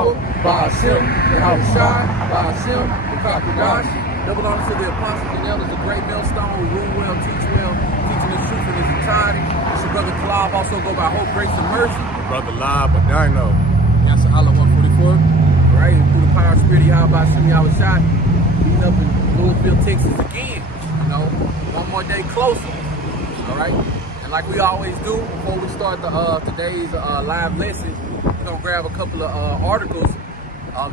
Yahweh, Ba'ashem, Yahweh Shai, Ba'ashem, Kakadash. Double honor to the apostles and elders, the great millstone who rule well, teach well, teaching the truth in its entirety. It's your brother Kalab, also go by Hope, Grace, and Mercy. Brother Live, but Dino. Yasser Allah 144. Right, and through the power of spirit, Yahweh Ba'ashem, Yahweh Shai, beating up in Louisville, Texas again. You know, one more day closer. All right. And like we always do, before we start today's live lesson, we're gonna grab a couple of articles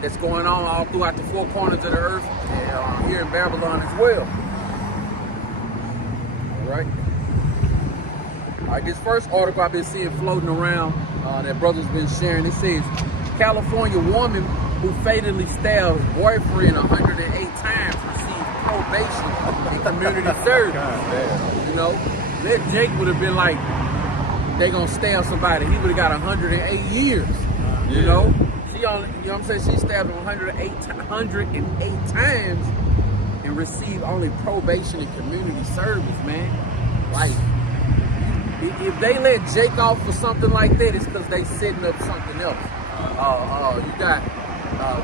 that's going on all throughout the four corners of the earth and here in Babylon as well. All right, this first article I've been seeing floating around that brother's been sharing, it says, California woman who fatally stabbed boyfriend 108 times received probation in community service. You know, let Jake would have been like, they gonna stab somebody, he would have got 108 years. You know? She only, you know what I'm saying? She stabbed him 108 times and received only probation and community service, man. Like, if they let Jake off for something like that, it's because they setting up something else. You got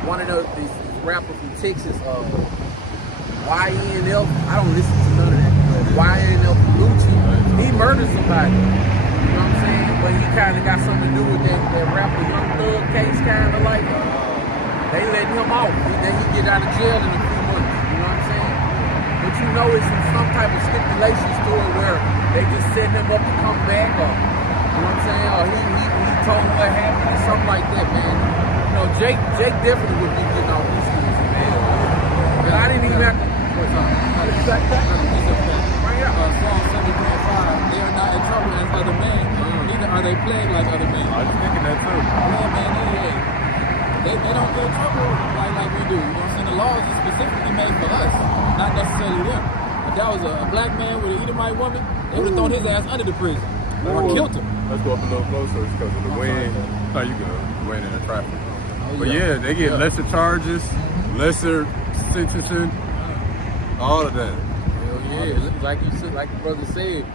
one of these rappers from Texas, YNL. I don't listen to none of that. YNL Lucci, he murdered somebody. You know what I'm saying? But he kind of got something to do with that rapper Young Thug case, kind of like. They letting him off. Then he get out of jail in a few months. You know what I'm saying? But you know it's some type of stipulations to it where they just setting him up to come back, or you know what I'm saying? Or he told him what happened or something like that, man. You know, Jake definitely would be getting off these things, man. But I didn't even have to. Psalm 7:5, they are not in trouble as other men, neither are they plagued like other men. I was thinking that too. Yeah, man, they don't get in trouble like we do. You know what I'm saying? The laws are specifically made for us, not necessarily them. If that was a black man with an Edomite woman, they would have thrown his ass under the prison or killed him. Let's go up a little closer because of the wind. How you go? The wind and the traffic. But yeah, they get lesser charges, lesser sentencing, all of that. Yeah, like you said, like the brother said,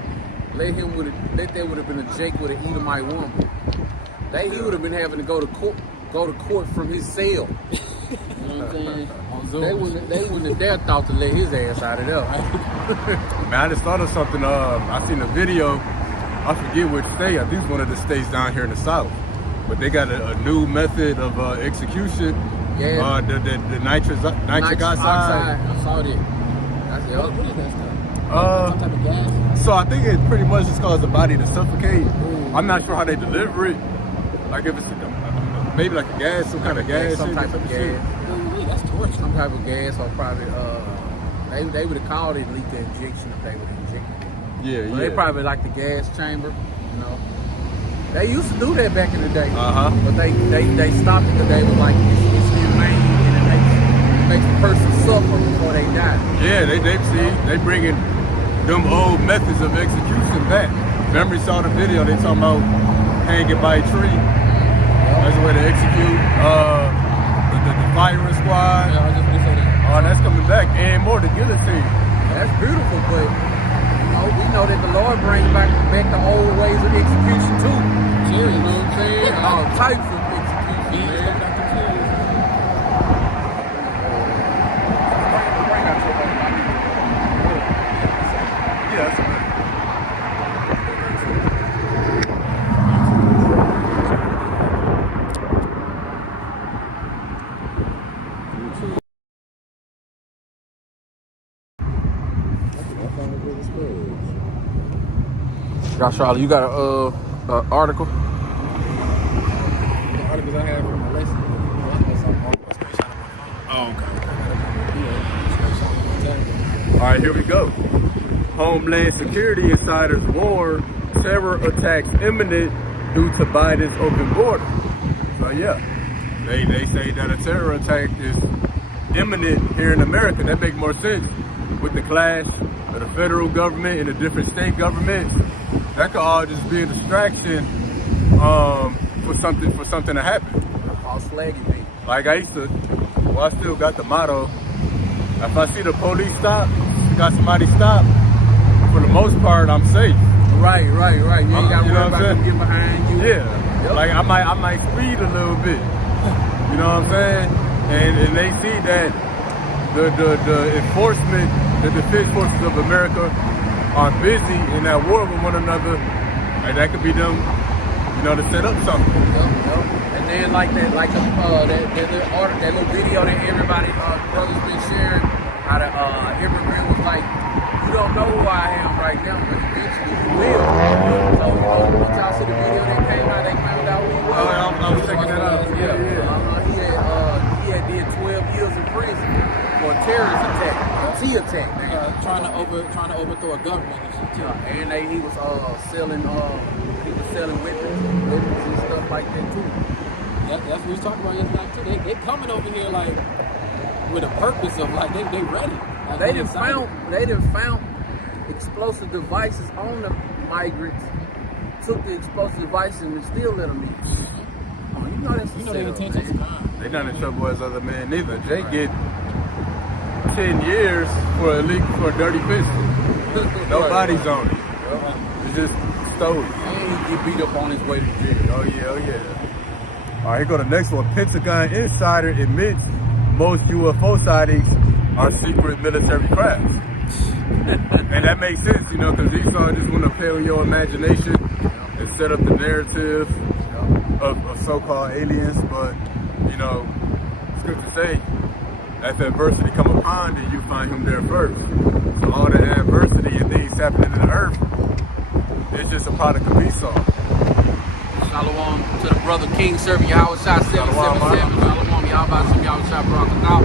let that would have been a Jake with an Edomite woman. He would have been having to go to court from his cell. You know what I'm saying? They wouldn't have dared thought to let his ass out of there. Man, I just thought of something. I seen a video. I forget which state. I think it's one of the states down here in the South. But they got a new method of execution. Yeah. The nitric oxide. I saw that. I said, What is that stuff? Some type of gas? So I think it pretty much just causes the body to suffocate. I'm not sure how they deliver it. Like if it's maybe like a gas, some kind of gas. Some type of gas. That's torture. Some type of gas, or probably they would have called it lethal injection if they would have injected it. Yeah, They probably like the gas chamber, you know. They used to do that back in the day. But they stopped it because they were like, it's inhumane and it makes the person suffer before they die. Yeah, they bringing them old methods of execution back. Remember, you saw the video, they talking about hanging by a tree. That's the way to execute. The firing squad. Yeah, I just want to say that. Oh, that's coming back. And more, the guillotine. That's beautiful, but you know, we know that the Lord brings back the old ways of execution too. You know what I'm saying? All types of execution, man. Joshua, you got a article? The articles I have from my lesson. Oh, okay. All right, here we go. Homeland Security insiders warn terror attacks imminent due to Biden's open border. So yeah, they say that a terror attack is imminent here in America. That makes more sense with the clash of the federal government and the different state governments. That could all just be a distraction for something to happen. False flagging me. Like I still got the motto, if I see the police stop, got somebody stop, for the most part, I'm safe. Right. You ain't got to you know worry about them getting behind you. Yeah. Yep. Like I might speed a little bit. You know what I'm saying? And they see that the enforcement, the defense forces of America are busy in that war with one another, and that could be them, you know, to set up something. Yep. And then like that little video that everybody brothers been sharing, how the immigrant was like, you don't know who I am right now, but eventually you will. So once y'all see the video that came out, they found out who he was. I was checking that out. He had did 12 years in prison for a terrorist attack, a T attack. Trying to overthrow a government and shit too. And he was selling weapons and stuff like that too. That's what we was talking about yesterday too. They coming over here like with a purpose of like they ready. Like, They done found explosive devices on the migrants, took the explosive devices and still let them eat. Oh, you know that's their intentions. They not in trouble as other men neither. They get 10 years for a dirty pistol. Nobody's on it. It's just stolen. And he get beat up on his way to jail. Oh yeah. All right, here go the next one. Pentagon insider admits most UFO sightings are secret military crafts. And that makes sense, you know, because these songs just want to play on your imagination and set up the narrative of so-called aliens. But, you know, it's good to say, as adversity come upon you, you find him there first. So all the adversity and things happening to the earth, it's just a product of Esau. Shalom to the brother King serving Yahweh Shai 777. Shalom, Yahweh Shem Yahweh Shai Barakatah.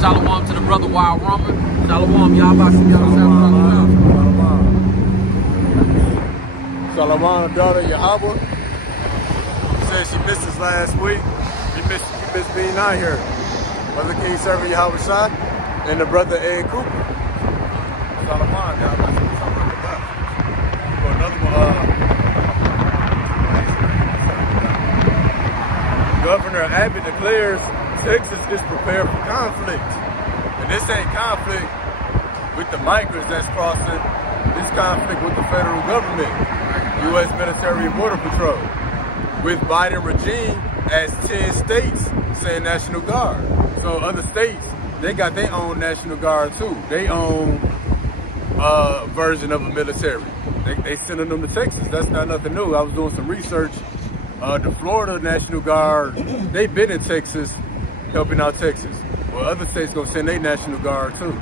Shalom to the brother Wild Rummer. Shalom, Yahweh Shem Yahweh Shai Barakatah. Shalom, daughter Yahweh. Said she missed us last week. You missed being out here. Brother King serving Yahweh Shai and the brother Ed Cooper. Shalom, Yahweh Shem Yahweh Barakatah. For another one, Governor Abbott declares Texas is prepared for conflict. And this ain't conflict with the migrants that's crossing. This conflict with the federal government, U.S. military and border patrol. With Biden regime as 10 states saying National Guard. So other states, they got their own National Guard too. They own version of a military. They sending them to Texas. That's not nothing new. I was doing some research. The Florida National Guard, they've been in Texas, helping out Texas. Well, other states gonna send their National Guard too.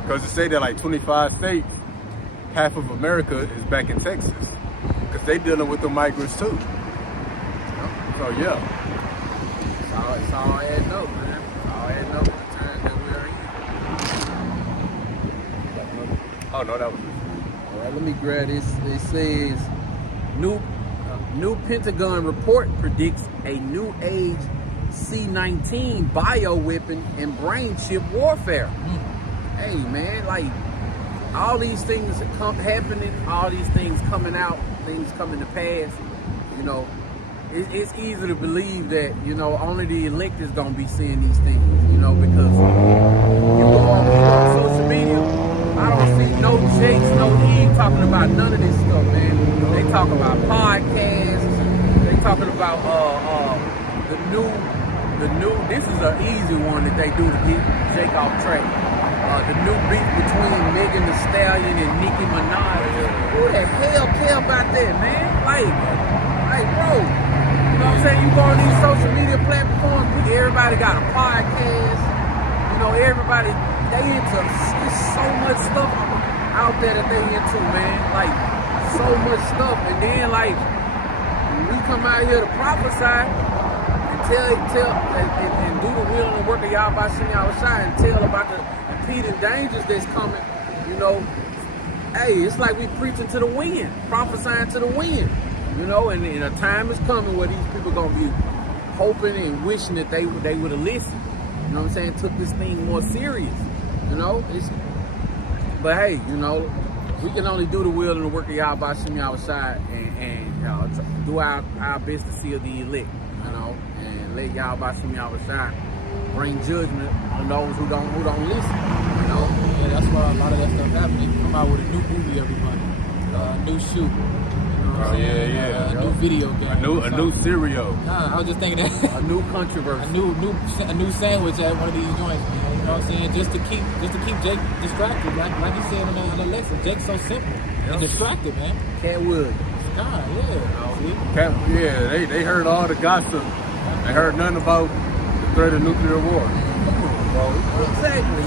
Because they say that like 25 states, half of America is back in Texas. Because they dealing with the migrants too. So yeah. It's all adding up, man. It's all adding up in the times that we're in. Oh no, that was All right, let me grab this. It says, New Pentagon report predicts a new age C-19 bioweapon and brain chip warfare. Hey man, like all these things happening, all these things coming out, things coming to pass, you know, it's easy to believe that, you know, only the elect is gonna be seeing these things, you know, because you go on social media, I don't see no Jakes, no Eve talking about none of this stuff, man. They talk about podcasts, they talking about the new, this is an easy one that they do to get Jake off track. The new beef between Megan Thee Stallion and Nicki Minaj. Who the hell care about that, man? Like, bro, you know what I'm saying? You go on these social media platforms, everybody got a podcast. You know, everybody, they into so much stuff out there that they into, man. Like, so much stuff. And then, like, when we come out here to prophesy and tell and do the will and the work of Yahweh Shem Yahweh Shai and tell about the impending dangers that's coming, you know, hey, it's like we preaching to the wind, prophesying to the wind, you know, and a time is coming where these people gonna be hoping and wishing that they would have listened, you know what I'm saying, took this thing more serious, you know. But hey, you know, we can only do the will and the work of Yahweh Shem Yahweh Shai and do our best to seal the elect, you know, and let Yahweh Shem Yahweh Shai bring judgment on those who don't listen, you know. Yeah, that's why a lot of that stuff happening. Come out with a new movie every month, new shoot. You know know what I'm saying? yeah. A new video game. A new cereal. Nah, I was just thinking that. A new controversy. a new sandwich at one of these joints, man. You know what I'm saying? Just to keep Jake distracted. Like you said on Alexa, Jake's so simple and distracted, man. Catwood. God, yeah. See? They heard all the gossip. They heard nothing about the threat of nuclear war. Exactly.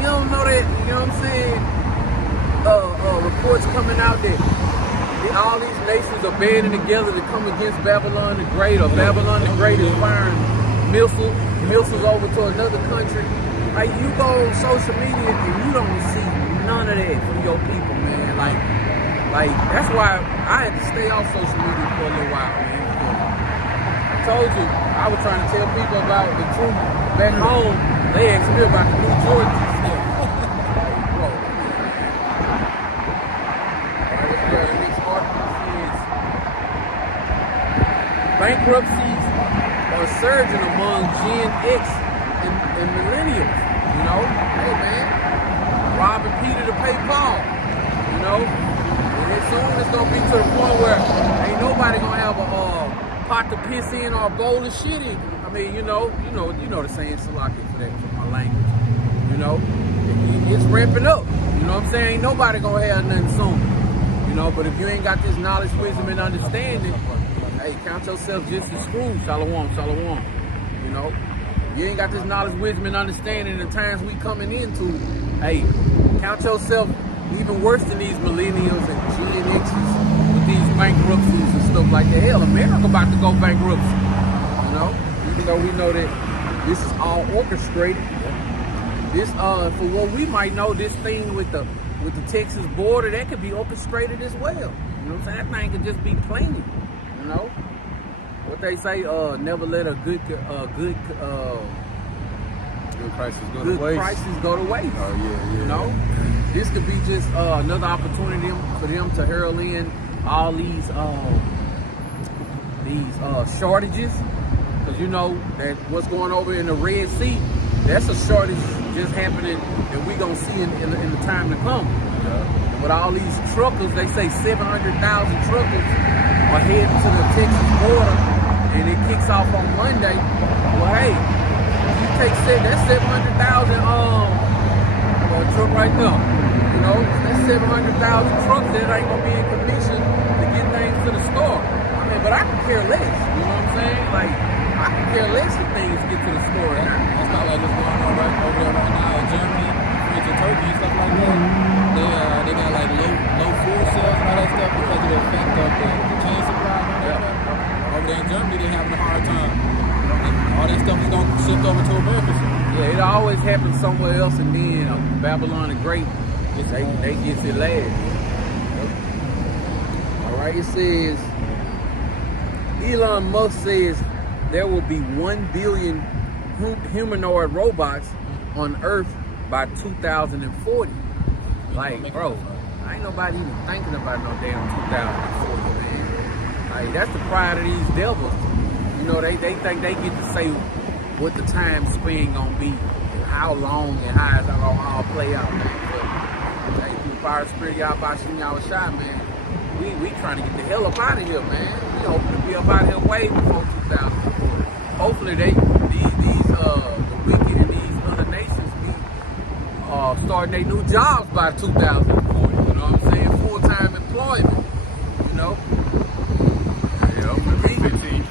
You don't know that, you know what I'm saying? Reports coming out that all these nations are banding together to come against Babylon the Great, or Babylon the Great is firing missiles over to another country. Like, you go on social media and you don't see none of that from your people, man. Like that's why I had to stay off social media for a little while, man. I told you, I was trying to tell people about the truth back home. They asked me about the new Jordans and stuff. Bro. The next article is bankruptcies are surging among Gen X and millennials. You know, hey man, robbing Peter to pay Paul. You know, and soon it's gonna be to the point where ain't nobody gonna have a pot to piss in or a bowl of shit in. I mean, you know the saying, Salaki, for that, for my language. You know, it's ramping up. You know what I'm saying? Ain't nobody gonna have nothing soon. You know, but if you ain't got this knowledge, wisdom, and understanding, hey, count yourself just as screwed. Shalom. You know, you ain't got this knowledge, wisdom, and understanding in the times we coming into. Hey, count yourself even worse than these millennials and Gen X's with these bankruptcies and stuff like that. Hell, America about to go bankrupt. You know, even though we know that this is all orchestrated. This, for what we might know, this thing with the Texas border, that could be orchestrated as well. You know what I'm saying? That thing could just be playing. You know, what they say, never let a good crisis go good to waste. crisis go to waste. Oh yeah. You know, this could be just another opportunity for them to herald in all these shortages, because you know that what's going over in the Red Sea, that's a shortage just happening that we gonna see in the time to come. Yeah. With all these truckers, they say 700,000 truckers are heading to the Texas border, and it kicks off on Monday. Well, hey, you take that's 700,000 truck right there. You know, that's 700,000 trucks that ain't gonna be in condition to get things to the store. I mean, but I can care less. You know what I'm saying? Like, I can care less if things get to the store. It's not like what's going on over there right now in Germany, France and Turkey and stuff like that. They got like low food sales and all that stuff because of the effect of the chain supply. Over there in Germany, they're having a hard time. And all that stuff is going to shift over to America soon. Yeah, it always happens somewhere else, and then Babylon the Great, they get it last. All right, it says, Elon Musk says there will be 1 billion humanoid robots on Earth by 2040. Like, bro, ain't nobody even thinking about no damn 2040, man. Like, that's the pride of these devils. You know, they think they get to say what the time span gonna be, and how long and how it's gonna all play out, man. But hey, through the power of spirit, y'all about shooting y'all a shot, man. We trying to get the hell up out of here, man. We hoping to be up out of here way before 2040. Hopefully the wicked and these other nations be starting their new jobs by 2040. You know what I'm saying? Full-time employment. You know? Yeah,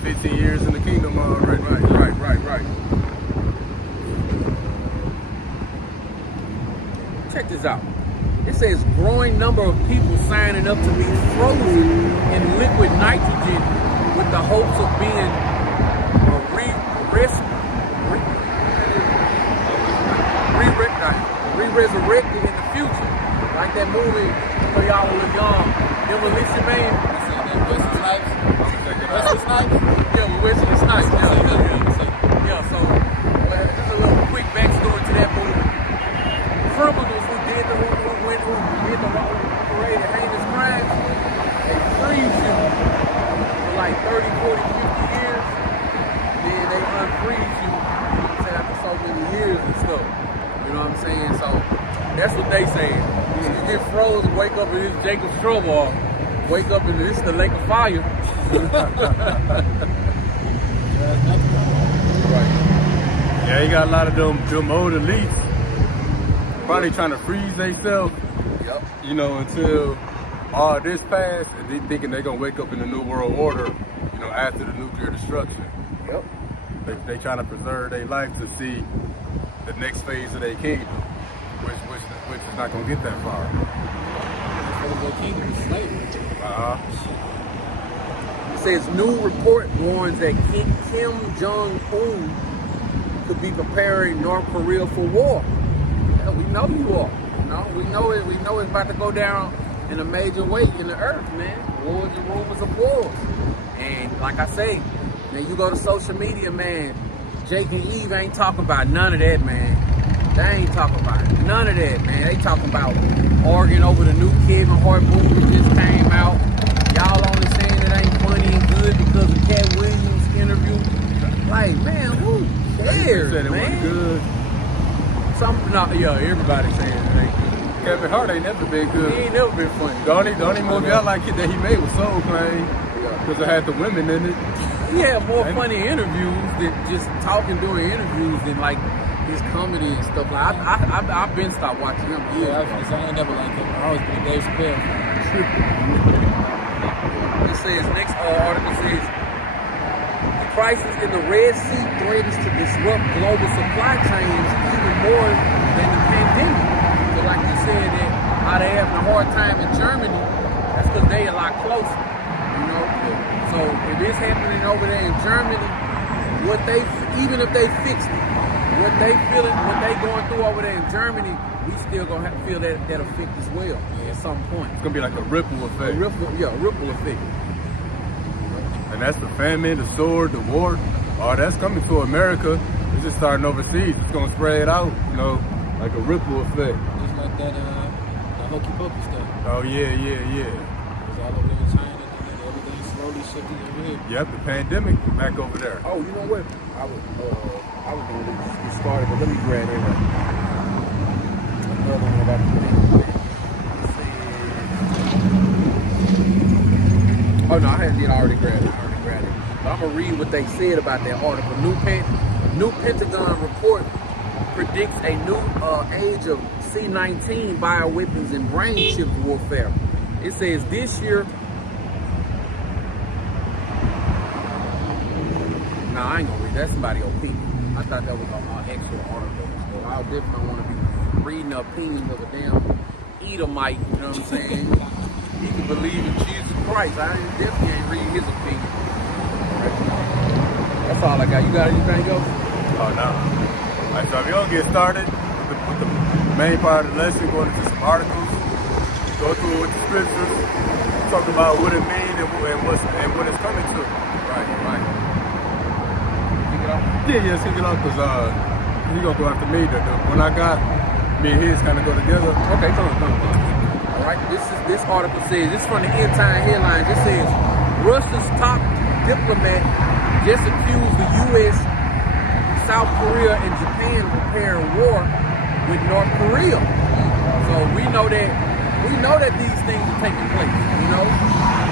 15 years in the kingdom already. Right. Check this out. It says growing number of people signing up to be frozen in liquid nitrogen with the hopes of being re-resurrected in the future. Like that movie for y'all who was young, Demolition Man. Wesley Snipes? Yeah, with Wesley Snipes. Yeah, so just a little quick backstory to that movie. Criminals who did the parade of heinous crimes, they freeze you for like 30, 40, 50 years. Then they unfreeze you after so many years and stuff. You know what I'm saying? So that's what they saying. You get frozen, wake up and it's Jacob's trouble. Wake up and this is the lake of fire. Right. Yeah, you got a lot of them old elites probably trying to freeze themselves, Yep. you know, until all this passed, and they thinking they're gonna wake up in the new world order, you know, after the nuclear destruction. Yep. They trying to preserve their life to see the next phase of their kingdom, which is not gonna get that far. The kingdom is slavery. It says new report warns that Kim Jong-un could be preparing North Korea for war. Yeah, we know you are. You know, we know it. We know it's about to go down in a major way in the earth, man. Wars and rumors of wars. And like I say, man, you go to social media, man. Jake and Eve ain't talking about none of that, man. They ain't talking about none of that, man. They talking about arguing over the new Kevin Hart movie that just came out. Y'all only saying it ain't funny and good because of Cat Williams' interview. Like, man, who cares, Said it man? wasn't good. Everybody saying it ain't good. Kevin Hart ain't never been He good. ain't never been funny. The only movie I like that he made was Soul Plane, because it had the women in it. He had more funny interviews than just talking during interviews than like his comedy and stuff. Like I've been stopped watching him. Yeah, I ain't never liked him. I always been a Dave Chappelle. It says next article says the crisis in the Red Sea threatens to disrupt global supply chains even more than the pandemic. So like you said, that how they having a hard time in Germany, that's because they a lot closer. You know, so if it's happening over there in Germany, even if they fixed it, what they going through over there in Germany, we still gonna have to feel that effect as well at some point. It's gonna be like a ripple effect. A ripple effect. And that's the famine, the sword, the war. Oh, that's coming to America. It's just starting overseas. It's gonna spread out, you know, like a ripple effect. Just like that hokey pokey stuff. Oh yeah. It's all over there in China, and then everything's slowly shifting over here. Yep, the pandemic back over there. Oh, you know what? I was going to get started, but let me grab that right now. Another one about the oh no, I had already grabbed it. But I'm gonna read what they said about that article. New Pentagon report predicts a new age of C-19 bioweapons and brain chip warfare. It says this year. Nah, I ain't gonna read that. That's somebody's opinion. I thought that was an actual article. So I definitely want to be reading the opinions of a damn Edomite, you know what I'm saying? He can believe in Jesus Christ. I definitely ain't reading his opinion. That's all I got. You got anything else? Oh no. All right, so if you don't get started with the main part of the lesson, going into some articles, go through it with the scriptures, talk about what it means and what it's coming to. Right. Yeah, kick it off because he gonna go after me. When I got me and his kind of go together. Okay, come on. All right, this article says, this is from the End Time headlines. It says, Russia's top diplomat just accused the U.S., South Korea, and Japan of preparing war with North Korea. So we know that these things are taking place. You know,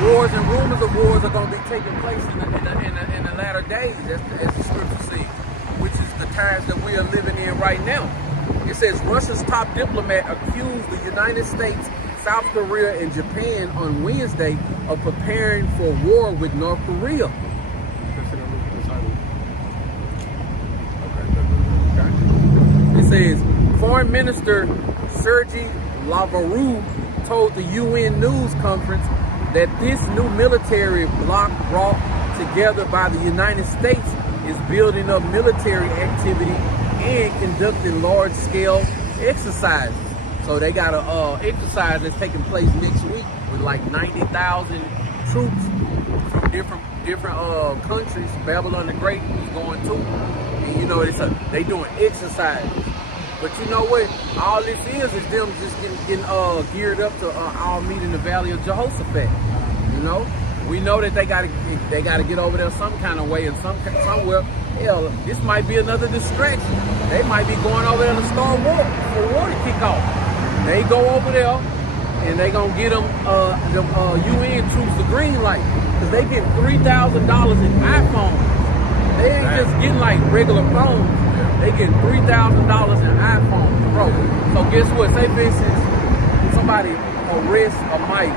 wars and rumors of wars are going to be taking place in the latter days, as the scripture says, which is the times that we are living in right now. It says Russia's top diplomat accused the United States, South Korea, and Japan on Wednesday of preparing for war with North Korea. It says Foreign Minister Sergei Lavrov told the UN news conference that this new military bloc brought together by the United States is building up military activity and conducting large-scale exercises. So they got a exercise that's taking place next week with like 90,000 troops from different countries. Babylon the Great is going too, and you know they doing exercises. But you know what? All this is them just getting geared up to all meet in the Valley of Jehoshaphat. You know, we know that they gotta get over there some kind of way and somewhere. Hell, this might be another distraction. They might be going over there to start war for war to kick off. They go over there, and they gonna get them the UN troops the green light, because they get $3,000 in iPhones. They ain't just getting like regular phones. They get $3,000 in iPhones, bro. So guess what? Say for instance, somebody arrests a Mike.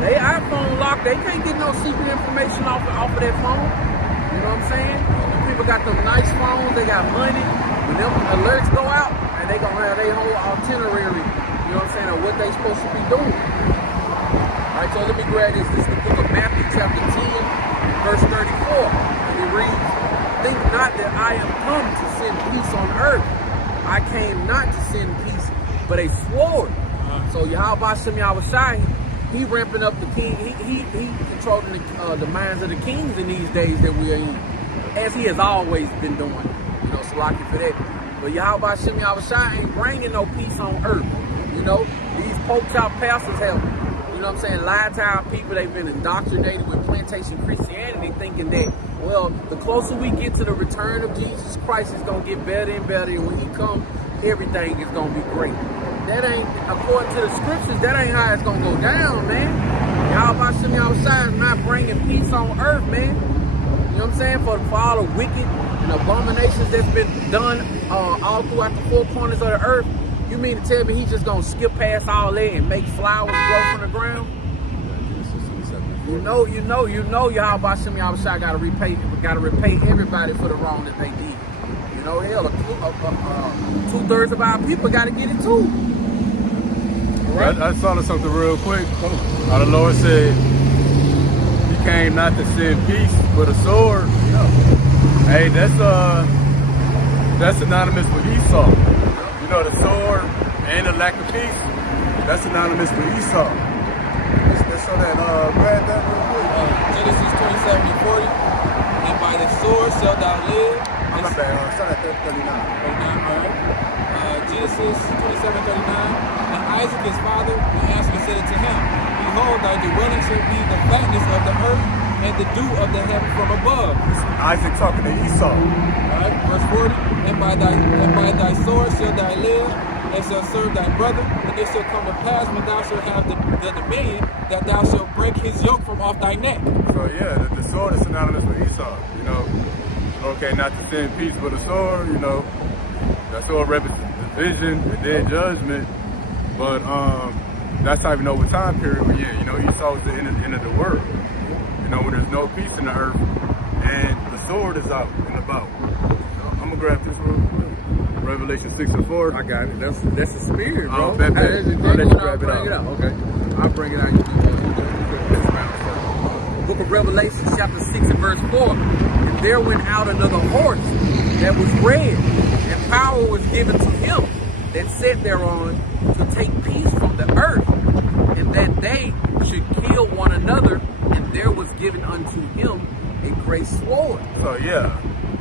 They iPhone locked. They can't get no secret information off of their phone. You know what I'm saying? People got them nice phones. They got money. When them alerts go out, and they gonna have their whole itinerary. You know what I'm saying? Of what they supposed to be doing. All right. So let me grab this. This is the book of Matthew, chapter 10, verse 34, and it reads, "Think not that I am come to send peace on earth. I came not to send peace, but a sword." So Yahweh Shem Yahushai, he ramping up the king. He controlling the minds of the kings in these days that we are in, as he has always been doing. You know, so lucky for that. But Yahweh Shem Yahushai ain't bringing no peace on earth. You know, these pope-top pastors have, you know what I'm saying, lied to our people. They've been indoctrinated with plantation Christianity, thinking that, well, the closer we get to the return of Jesus Christ, it's going to get better and better. And when he comes, everything is going to be great. That ain't, according to the scriptures, that ain't how it's going to go down, man. Yahweh Shem Yahushai is not bringing peace on earth, man. You know what I'm saying? For all the wicked and abominations that's been done all throughout the four corners of the earth. You mean to tell me he's just going to skip past all that and make flowers grow from the ground? You know, Yahweh Shem Yahushai got to repay everybody for the wrong that they did. You know, hell, 2/3 of our people got to get it too. Right? I saw something real quick. The Lord said he came not to send peace, but a sword. Hey, that's synonymous with Esau. You know, the sword and the lack of peace, that's synonymous with Esau. Let's show that, grab that real quick. Genesis 27:40, and by the sword shalt thou live. My bad, start at 39. Genesis 27:39, and Isaac his father answered and said unto him, Behold, thy dwelling shall be the fatness of the earth, and the dew of the heaven from above. Isaac talking to Esau. Alright, verse 40, and by thy sword shalt thou live, and shalt serve thy brother, and it shall come to pass when thou shalt have the dominion, that thou shalt break his yoke from off thy neck. So yeah, the sword is synonymous with Esau. You know, okay, not to send peace, but a sword. You know, that sword represents division and then judgment. But that's how we know what time period we're in. You know, Esau is the end of the world. You know, when there's no peace in the earth and the sword is out and about. So I'm gonna grab this real quick. Revelation 6:4. I got it. That's the spirit, bro. Oh, bet. Hey, I'll let you grab it out. Okay. I'll bring it out. Book of Revelation, chapter 6 and verse 4. And there went out another horse that was red, and power was given to him that sat thereon to take peace from the earth, and that they should kill one another, and there was given unto him a great sword. So yeah,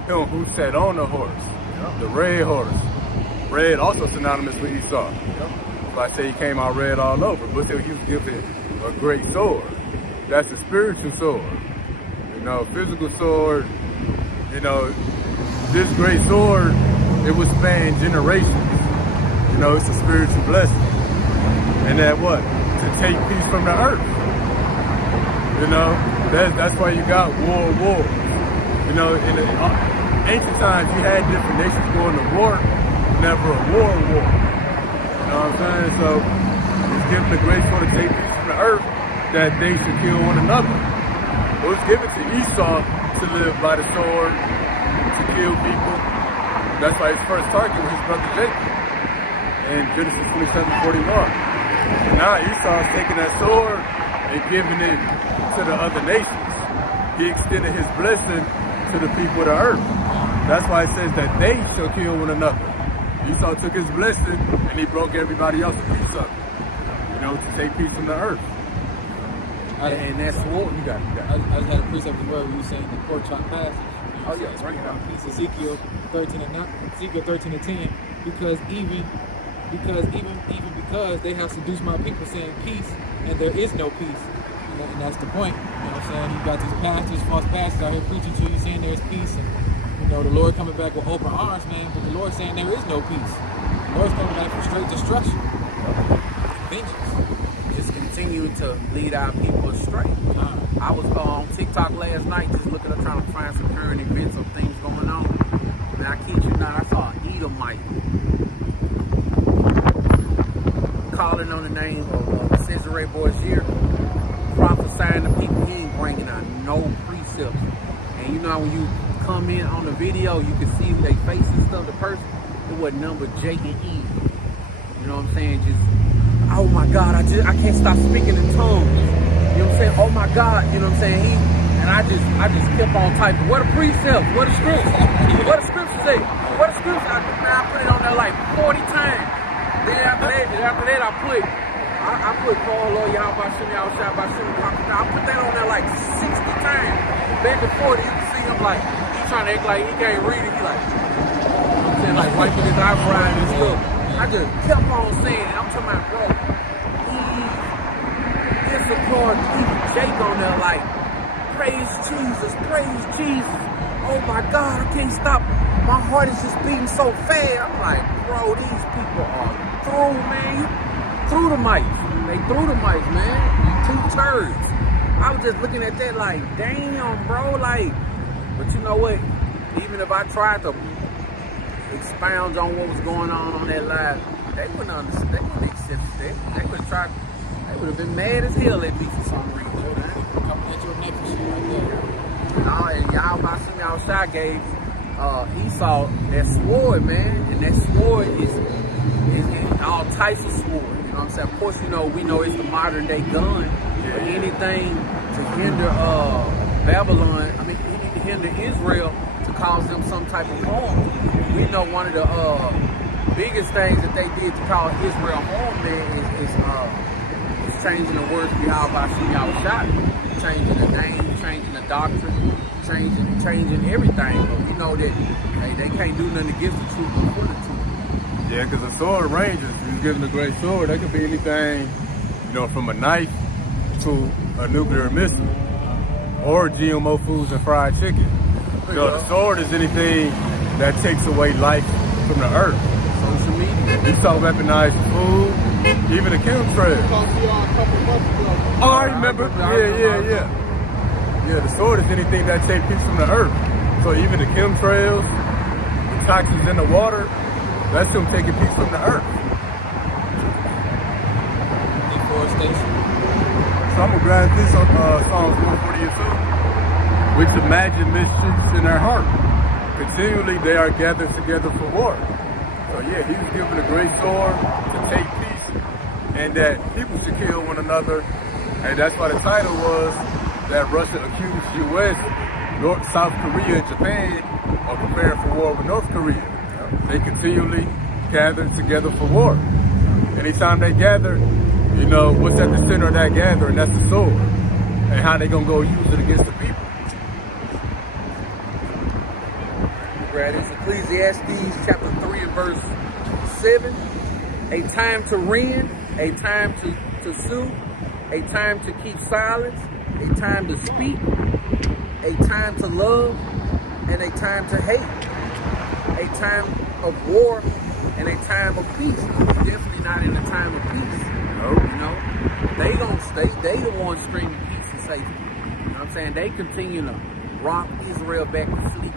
him who sat on the horse, the red horse. Red also synonymous with Esau. So I say he came out red all over, but still he was given a great sword. That's a spiritual sword. You know, physical sword, you know, this great sword, it will span generations. You know, it's a spiritual blessing. And that what? To take peace from the earth. You know, that's why you got wars. You know, in the ancient times, you had different nations going to war, never a war. You know what I'm saying? So, it's given the grace for to take peace from the earth, that they should kill one another. It was given to Esau to live by the sword, to kill people. That's why his first target was his brother Jacob in Genesis 27:41. Now Esau's taking that sword and giving it to the other nations. He extended his blessing to the people of the earth. That's why it says that they shall kill one another. Esau took his blessing and he broke everybody else's peace up. You know, to take peace from the earth. And that's sword you got. I just had a precept as well where you were saying the pork chop passage. Oh yeah, bring it out. It's Ezekiel 13 and 10. Because they have seduced my people saying peace, and there is no peace. And that's the point. You know what I'm saying? You got these pastors, false pastors out here preaching to you saying there's peace, and you know the Lord coming back with open arms, man. But the Lord saying there is no peace. The Lord's coming back for straight destruction, vengeance. continue to lead our people astray. I was on TikTok last night just looking up trying to find some current events of things going on. And I kid you not, I saw an Edomite calling on the name of Cesare Borgia, prophesying to people. He ain't bringing out no precepts. And you know when you come in on the video, you can see their faces and stuff, the person, it wasn't nothing but Jake and Eve. You know what I'm saying? Just, oh my God, I can't stop speaking in tongues. You know what I'm saying? Oh my God, you know what I'm saying? And I just kept on typing, what a precept, what a scripture, what a scripture say, what a scripture. I put it on there like 40 times. Then after that, I put Paul or y'all by Shimmy, y'all shot by Shimmy. I put that on there like 60 times. Back and forth, you can see him like, he trying to act like he can't read it. He like, you know what I'm saying, like wiping his eyebrow and his look. I just kept on saying it. I'm talking about, bro, it's a part, even Jake on there like, praise Jesus, praise Jesus. Oh my God, I can't stop. My heart is just beating so fast. I'm like, bro, these people are through, man. Through the mics. They threw the mics, man. You 2 turds. I was just looking at that like, damn, bro, like, but you know what? Even if I tried to expound on what was going on that live, they wouldn't understand. They wouldn't accept that. They would try. They would have been mad as hell at me for some reason. Coming at your neck and shit right there. No, and y'all about some y'all shot gave Esau that sword, man, and that sword is all types of sword. You know what I'm saying? Of course, you know we know it's the modern day gun. But anything to hinder Babylon, I mean, to hinder Israel, to cause them some type of harm. We know one of the biggest things that they did to cause Israel harm, man, is changing the words behind Bashim Yahushua, changing the name, changing the doctrine, changing everything. But we know that they can't do nothing against the truth or for the truth. Yeah, because the sword ranges. He's given a great sword. That could be anything, you know, from a knife to a nuclear missile or GMO foods and fried chicken. You know, the sword is anything that takes away life from the earth. Social media. You saw weaponized food, even the chemtrails. Oh, I remember. Yeah, the sword is anything that takes peace from the earth. So even the chemtrails, the toxins in the water, that's them taking peace from the earth. Deforestation. So I'm gonna grab this on Psalms 142, which imagine mischiefs in their heart. Continually they are gathered together for war. So yeah, he was given a great sword to take peace, and that people should kill one another. And that's why the title was that Russia accused US, South Korea, and Japan of preparing for war with North Korea. They continually gather together for war. Anytime they gather, you know, what's at the center of that gathering? That's the sword. And how they gonna go use it against the people. Brad, it's Ecclesiastes chapter 3 and verse 7. A time to rend, a time to sue, a time to keep silence, a time to speak, a time to love, and a time to hate, a time of war, and a time of peace. Definitely not in a time of peace. You know, they don't stay. They the ones screaming peace and safety. You know what I'm saying? They continue to rock Israel back to sleep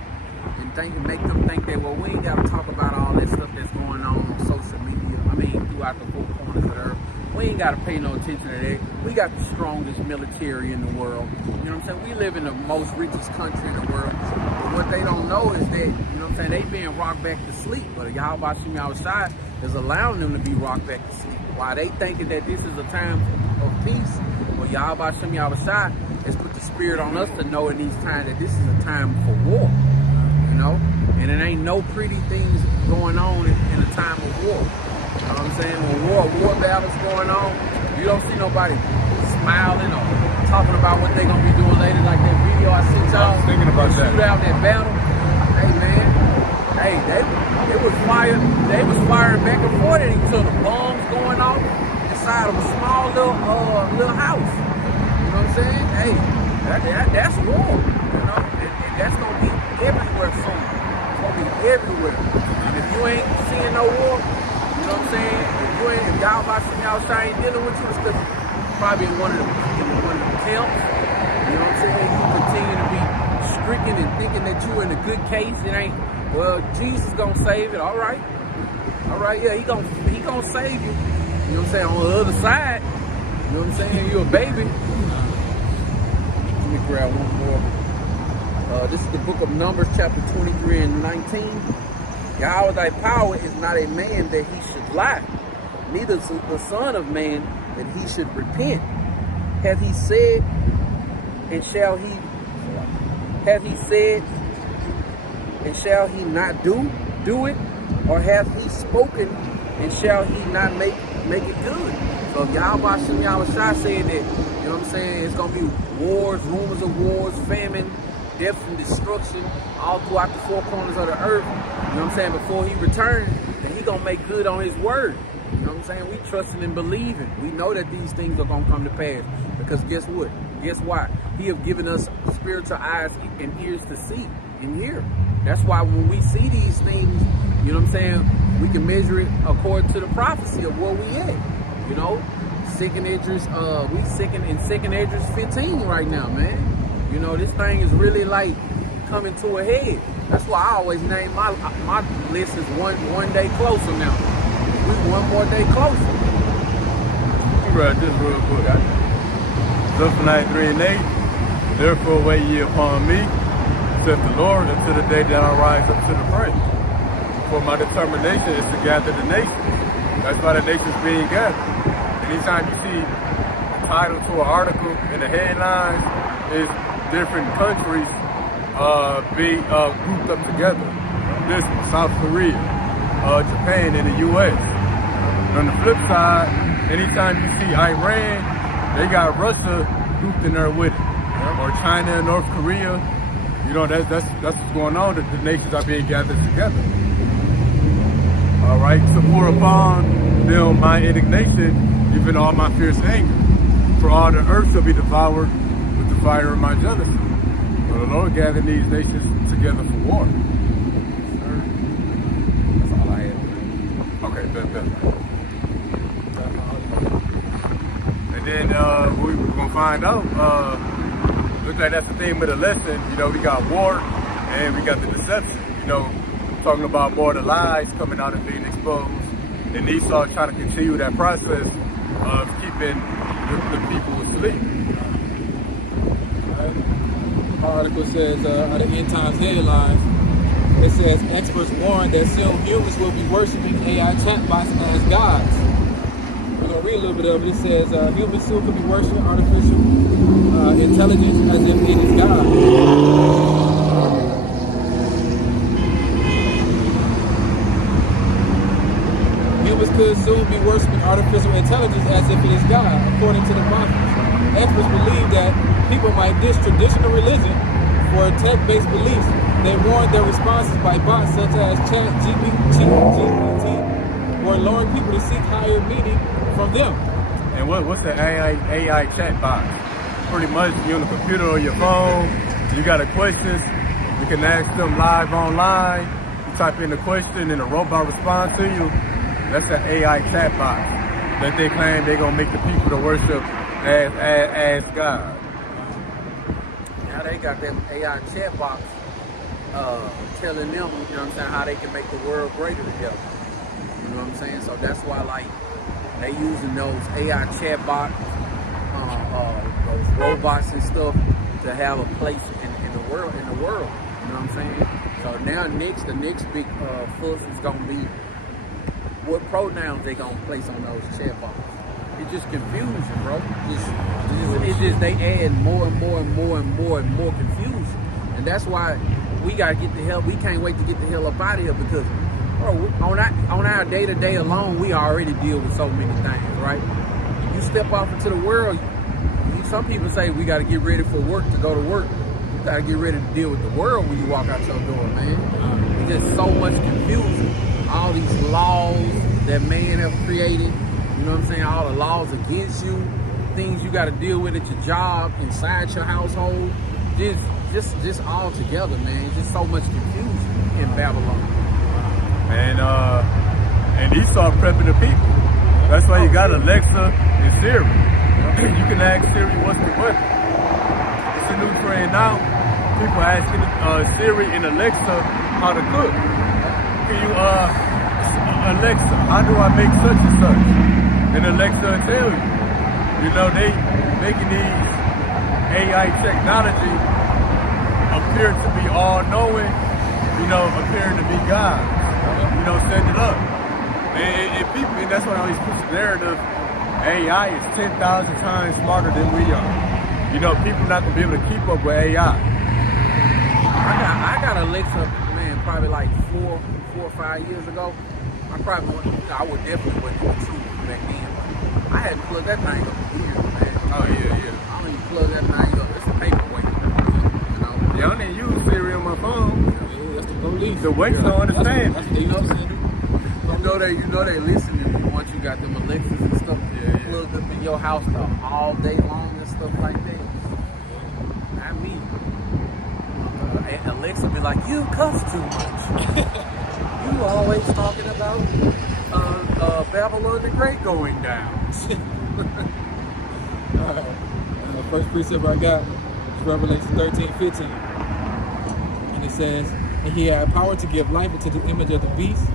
and make them think that, well, we ain't got to talk about all that stuff that's going on social media. I mean, throughout the 4 corners of the earth. We ain't got to pay no attention to that. We got the strongest military in the world. You know what I'm saying? We live in the most richest country in the world. But what they don't know is that, you know what I'm saying, they being rocked back to sleep. But Yahweh Bashim Yahushua is allowing them to be rocked back to sleep. While they thinking that this is a time of peace, well, Yahweh Bashim Yahushua has put the spirit on us to know in these times that this is a time for war. You know? And it ain't no pretty things going on in a time of war. You know what I'm saying? When war battles going on, you don't see nobody smiling or talking about what they're gonna be doing later, like that video I sent y'all. I was thinking about that. Shoot out that battle. Hey man, hey, they was firing back and forth at each other. Bombs going off inside of a small little house. You know what I'm saying? Hey, that's war. You know, and that's gonna be everywhere soon. It's gonna be everywhere. And if you ain't seeing no war, you know what I'm saying? If Yahweh Bashim Yahushua ain't dealing with you, it's because probably in one of the camps. You know what I'm saying? You continue to be stricken and thinking that you're in a good case. It ain't. Well, Jesus gonna save it. All right, yeah, he gonna save you. You know what I'm saying? On the other side, you know what I'm saying? You're a baby. Let me grab one more. This is the book of Numbers, chapter 23 and 19. Yahweh thy power is not a man that he should lie, neither the son of man that he should repent. Hath he said, and shall he? Hath he said, and shall he not do it? Or hath he spoken, and shall he not make it good? So if Yahweh Shem Yahushua said that, you know what I'm saying, it's gonna be wars, rumors of wars, famine, death and destruction all throughout the four corners of the earth, you know what I'm saying, before he returns, then he gonna make good on his word. You know what I'm saying? We trusting and believing. We know that these things are gonna come to pass. Because guess what? Guess why? He have given us spiritual eyes and ears to see and hear. That's why when we see these things, you know what I'm saying, we can measure it according to the prophecy of where we at. You know, Second Esdras, we in Second Esdras 15 right now, man. You know, this thing is really like coming to a head. That's why I always name my list is one day closer now. We one more day closer. Right, this real quick. Zephaniah 3 and 8. Therefore wait ye upon me, saith the Lord, until the day that I rise up to the praise. For my determination is to gather the nations. That's why the nations being gathered. Anytime you see a title to an article in the headlines, is different countries being grouped up together. This one, South Korea, Japan, and the U.S. On the flip side, anytime you see Iran, they got Russia grouped in there with it. Or China and North Korea. You know, that's what's going on. The nations are being gathered together. All right, so pour upon them my indignation, even all my fierce anger. For all the earth shall be devoured with the fire of my jealousy. For the Lord gathered these nations together for war. That's all I have. Okay, bet. And then we're gonna find out. Looks like that's the theme of the lesson. You know, we got war and we got the deception. You know, talking about more of the lies coming out and being exposed. And Esau trying to continue that process of keeping the people asleep. The article says, the end times headlines, it says, experts warn that soon humans will be worshiping AI chatbots as gods. We're going to read a little bit of it. It says, humans soon could be worshiping artificial intelligence as if it is God. Humans could soon be worshiping artificial intelligence as if it is God, according to the prophets. Experts believe that people might ditch traditional religion for tech-based beliefs. They warn their responses by bots such as ChatGPT or luring people to seek higher meaning from them. And what's the AI chat box? Pretty much you're on the computer or your phone, you got a questions, you can ask them live online, you type in the question and the robot responds to you. That's an AI chat box that they claim they're gonna make the people to worship as God. Now they got them AI chat box telling them, you know what I'm saying, how they can make the world greater together. You know what I'm saying? So that's why, like, they using those AI chat bots, those robots and stuff to have a place in the world. You know what I'm saying? So now the next big fuss is gonna be what pronouns they gonna place on those chat bots. It's just confusion, bro. It's just they add more and more confusion, and that's why we gotta get the hell. We can't wait to get the hell up out of here because, bro, on our day-to-day alone, we already deal with so many things, right? You step off into the world. Some people say we gotta get ready for work to go to work. You gotta get ready to deal with the world when you walk out your door, man. There's just so much confusion. All these laws that man have created. You know what I'm saying? All the laws against you, things you got to deal with at your job, inside your household, just all together, man. Just so much confusion in Babylon. And Esau prepping the people. That's why you got Alexa and Siri. You can ask Siri what's the weather. It's a new trend now. People asking Siri and Alexa how to cook. Can you, Alexa, how do I make such and such? And Alexa will tell you. You know, they making these AI technology appear to be all-knowing, you know, appearing to be God. You know, setting it up. And people, and that's why I always push the narrative. AI is 10,000 times smarter than we are. You know, people not gonna be able to keep up with AI. I got Alexa, man, probably like four or 5 years ago. I would definitely went to the truth back then. I had to plug that thing up here, man. Oh yeah. I don't even plug that thing up. It's a paperweight. You know? Yeah, I didn't use Siri on my phone. Yeah, that's the police. The weights don't understand. That's what they used to do. You know they listen to you once you got them Alexas and stuff plugged up in your house all day long and stuff like that. I mean, Alexa be like, you cuss too much. You always talking about Babylon the Great going down. All right. First precept I got is Revelation 13:15. And it says, and he had power to give life into the image of the beast.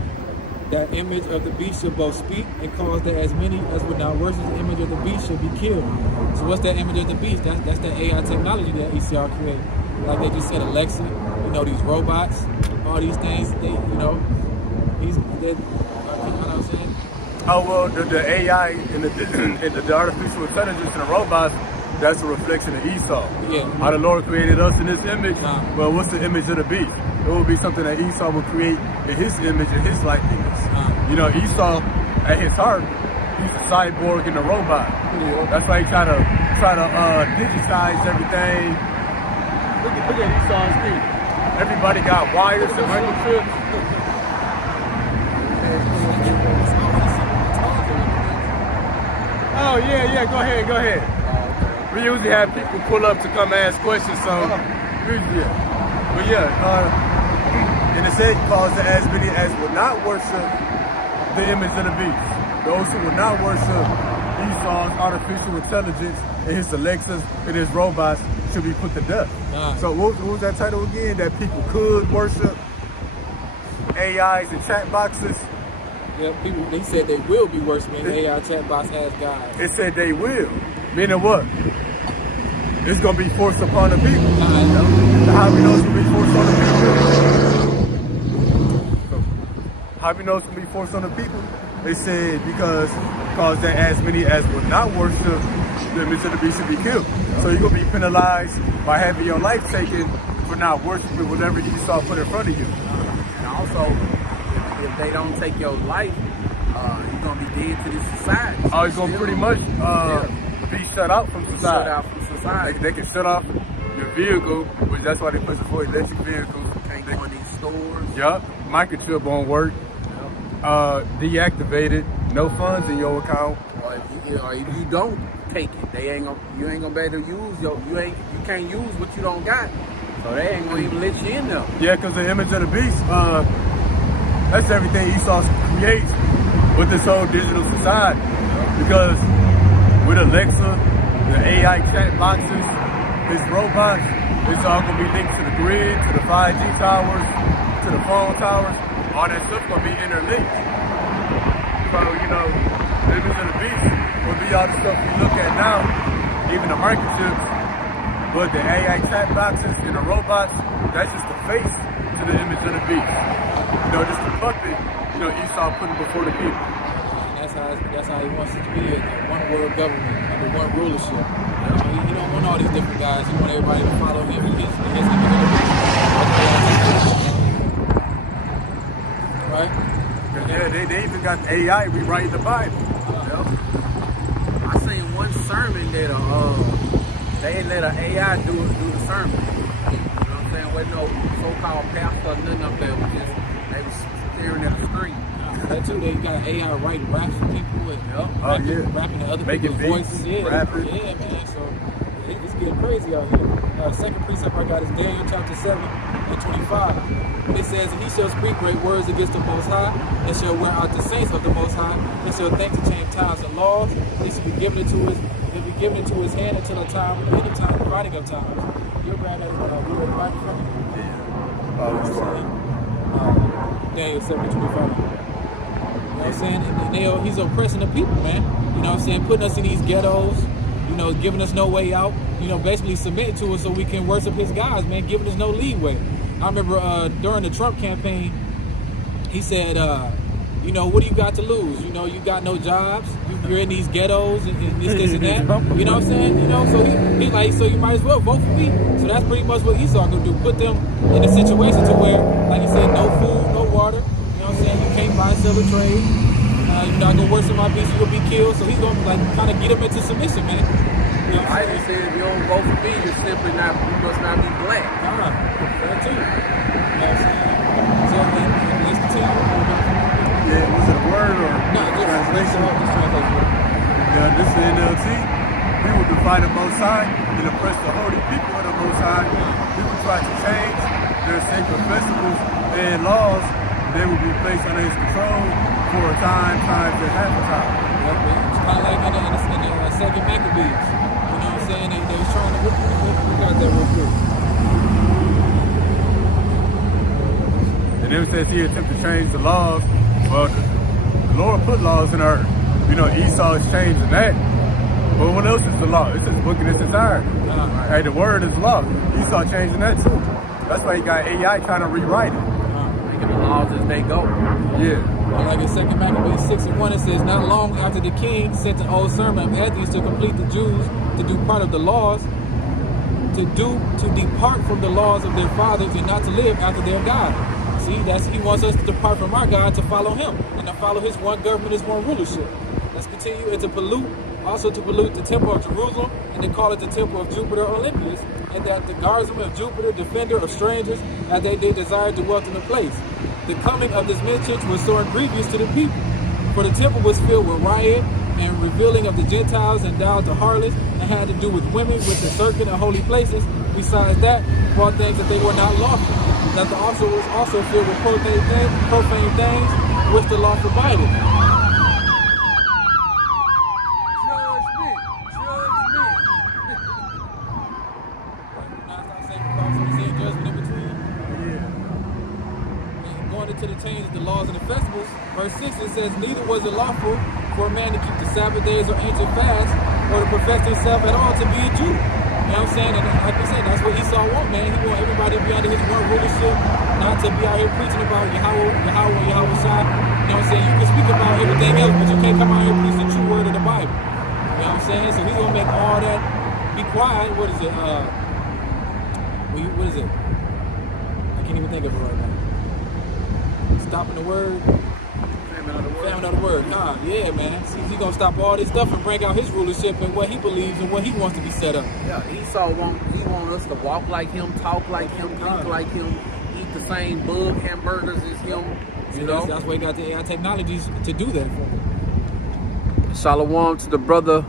That image of the beast should both speak and cause that as many as would not worship the image of the beast should be killed. So what's that image of the beast? That's that AI technology that ECR created. Like they just said, Alexa, you know, these robots, all these things, they, you know, you know what I'm saying? Oh well, the AI and the artificial intelligence and the robots, that's a reflection of Esau. Yeah. How the Lord created us in His image. Well, what's the image of the beast? It will be something that Esau will create in his image and his likeness. You know, Esau, at his heart, he's a cyborg and a robot. That's why he try to digitize everything. Look at Esau's screen. Everybody got wires and microchips. Oh yeah, go ahead. We usually have people pull up to come ask questions, so but and it said, cause as many as will not worship the image of the beast. Those who will not worship Esau's artificial intelligence and his Alexas and his robots should be put to death. So what was that title again? That people could worship AIs and chat boxes. Yeah, people, they said they will be worshiping AI chatbots as gods. It said they will. Meaning what? It's going to be forced upon the people. How we know it's going to be forced on the people? How we know it's going to be forced on the people? They said because that as many as would not worship the image of the beast should be killed. So you're going to be penalized by having your life taken for not worshiping whatever Esau put in front of you. And also, if they don't take your life, you're going to be dead to this society. Oh, it's going to pretty much be shut out from society. Shut out from society. They can shut off your vehicle, which that's why they push it for electric vehicles. Can't go in these stores. Yup, microchip won't work. Deactivated, no funds in your account. Or if you don't take it, you ain't gonna be able to use you can't use what you don't got. So they ain't gonna even let you in there. Yeah, because the image of the beast, that's everything Esau creates with this whole digital society. Because with Alexa, the AI chat boxes, his robots, it's all gonna be linked to the grid, to the 5G towers, to the phone towers. All that stuff gonna be interlinked. So, you know, the image of the beast will be all the stuff we look at now, even the microchips. But the AI chat boxes and the robots, that's just the face to the image of the beast. You know, just the puppet, you know, Esau putting before the people. And that's how he wants it to be, a one world government, under one rulership. He don't want all these different guys. He want everybody to follow him and his image of the beast. Right? Yeah, they even got AI rewriting the Bible. I seen one sermon that they let an AI do the sermon. You know what I'm saying? With no so-called pastor or nothing up there. They was staring at the screen. That too, they got AI writing raps for people and rapping to other making people's beats, voices. rapping. Yeah, man. So it's getting crazy out here. Second precept I got is Daniel chapter 7:25. It says, and he shall speak great words against the Most High, and shall wear out the saints of the Most High, and shall think to change times and laws. They shall be given into his, given into his hand until a time, the end of time, the writing of times. You'll grab that, we read the Bible from you? Yeah. Oh, it's fine. Daniel 7:25. You know what I'm saying? And he's oppressing the people, man. You know what I'm saying? Putting us in these ghettos, you know, giving us no way out, you know, basically submitting to us so we can worship his gods, man, giving us no leeway. I remember during the Trump campaign, he said, you know, what do you got to lose? You know, you got no jobs. You're in these ghettos and this and that. You know what I'm saying? You know, so he like, so you might as well vote for me. So that's pretty much what Esau gonna do. Put them in a situation to where, like he said, no food, no water. You know what I'm saying? You can't buy, sell, or trade. You're not gonna worship my beast. You're gonna be killed. So he's gonna like kind of get him into submission, man. You know I even said if you don't vote for me, you're simply not. You must not be black. That too. You know what I'm saying? So let's continue. Yeah, was it a word or No, translation? Yeah, this is the NLT. We will defy the Most High and oppress the holy people of the Most High. People try to change their sacred festivals and laws. They will be placed under his control for a time, times, and half a time. It's kind of like in the second Maccabees. You know what I'm saying? They was trying to we got that real quick. And then it says he attempted to change the laws. Well, the Lord put laws in the earth. You know, Esau is changing that. But what else is the law? It's his book and it's his iron. Hey, the word is law. Esau changing that too. That's why he got AI trying to rewrite it. Making the laws as they go. Yeah. Like in 2 Maccabees 6:1, it says, not long after the king sent an old sermon of Athens to complete the Jews to do part of the laws, to depart from the laws of their fathers and not to live after their God. See, he wants us to depart from our God to follow him and to follow his one government, his one rulership. Let's continue, and to pollute the temple of Jerusalem, and they call it the temple of Jupiter Olympius, and that the guardsmen of Jupiter, defender of strangers, as they desired to dwell in the place. The coming of this mischief was so grievous to the people, for the temple was filled with riot and revealing of the Gentiles and endowed to harlots, and had to do with women, with the circuit of holy places. Besides that, brought things that they were not lawful. That the altar was also filled with profane things, which the law provided. To the change of the laws and the festivals. Verse 6, it says, neither was it lawful for a man to keep the Sabbath days or ancient fasts, or to profess himself at all to be a Jew. You know what I'm saying? And like I said, that's what Esau want, man. He want everybody to be under his one rulership, not to be out here preaching about Yahweh Shai. You know what I'm saying? You can speak about everything else, but you can't come out here and preach the true word of the Bible. You know what I'm saying? So he's gonna make all that be quiet. What is it? What is it? I can't even think of it right now. Stopping the word. Famine of the word. Nah, yeah, man. See, he's gonna stop all this stuff and bring out his rulership and what he believes and what he wants to be set up. Yeah, Esau want us to walk like him, talk like him, think like him, eat the same bug hamburgers as him. You know, that's why he got the AI technologies to do that for him. Shalom to the brother.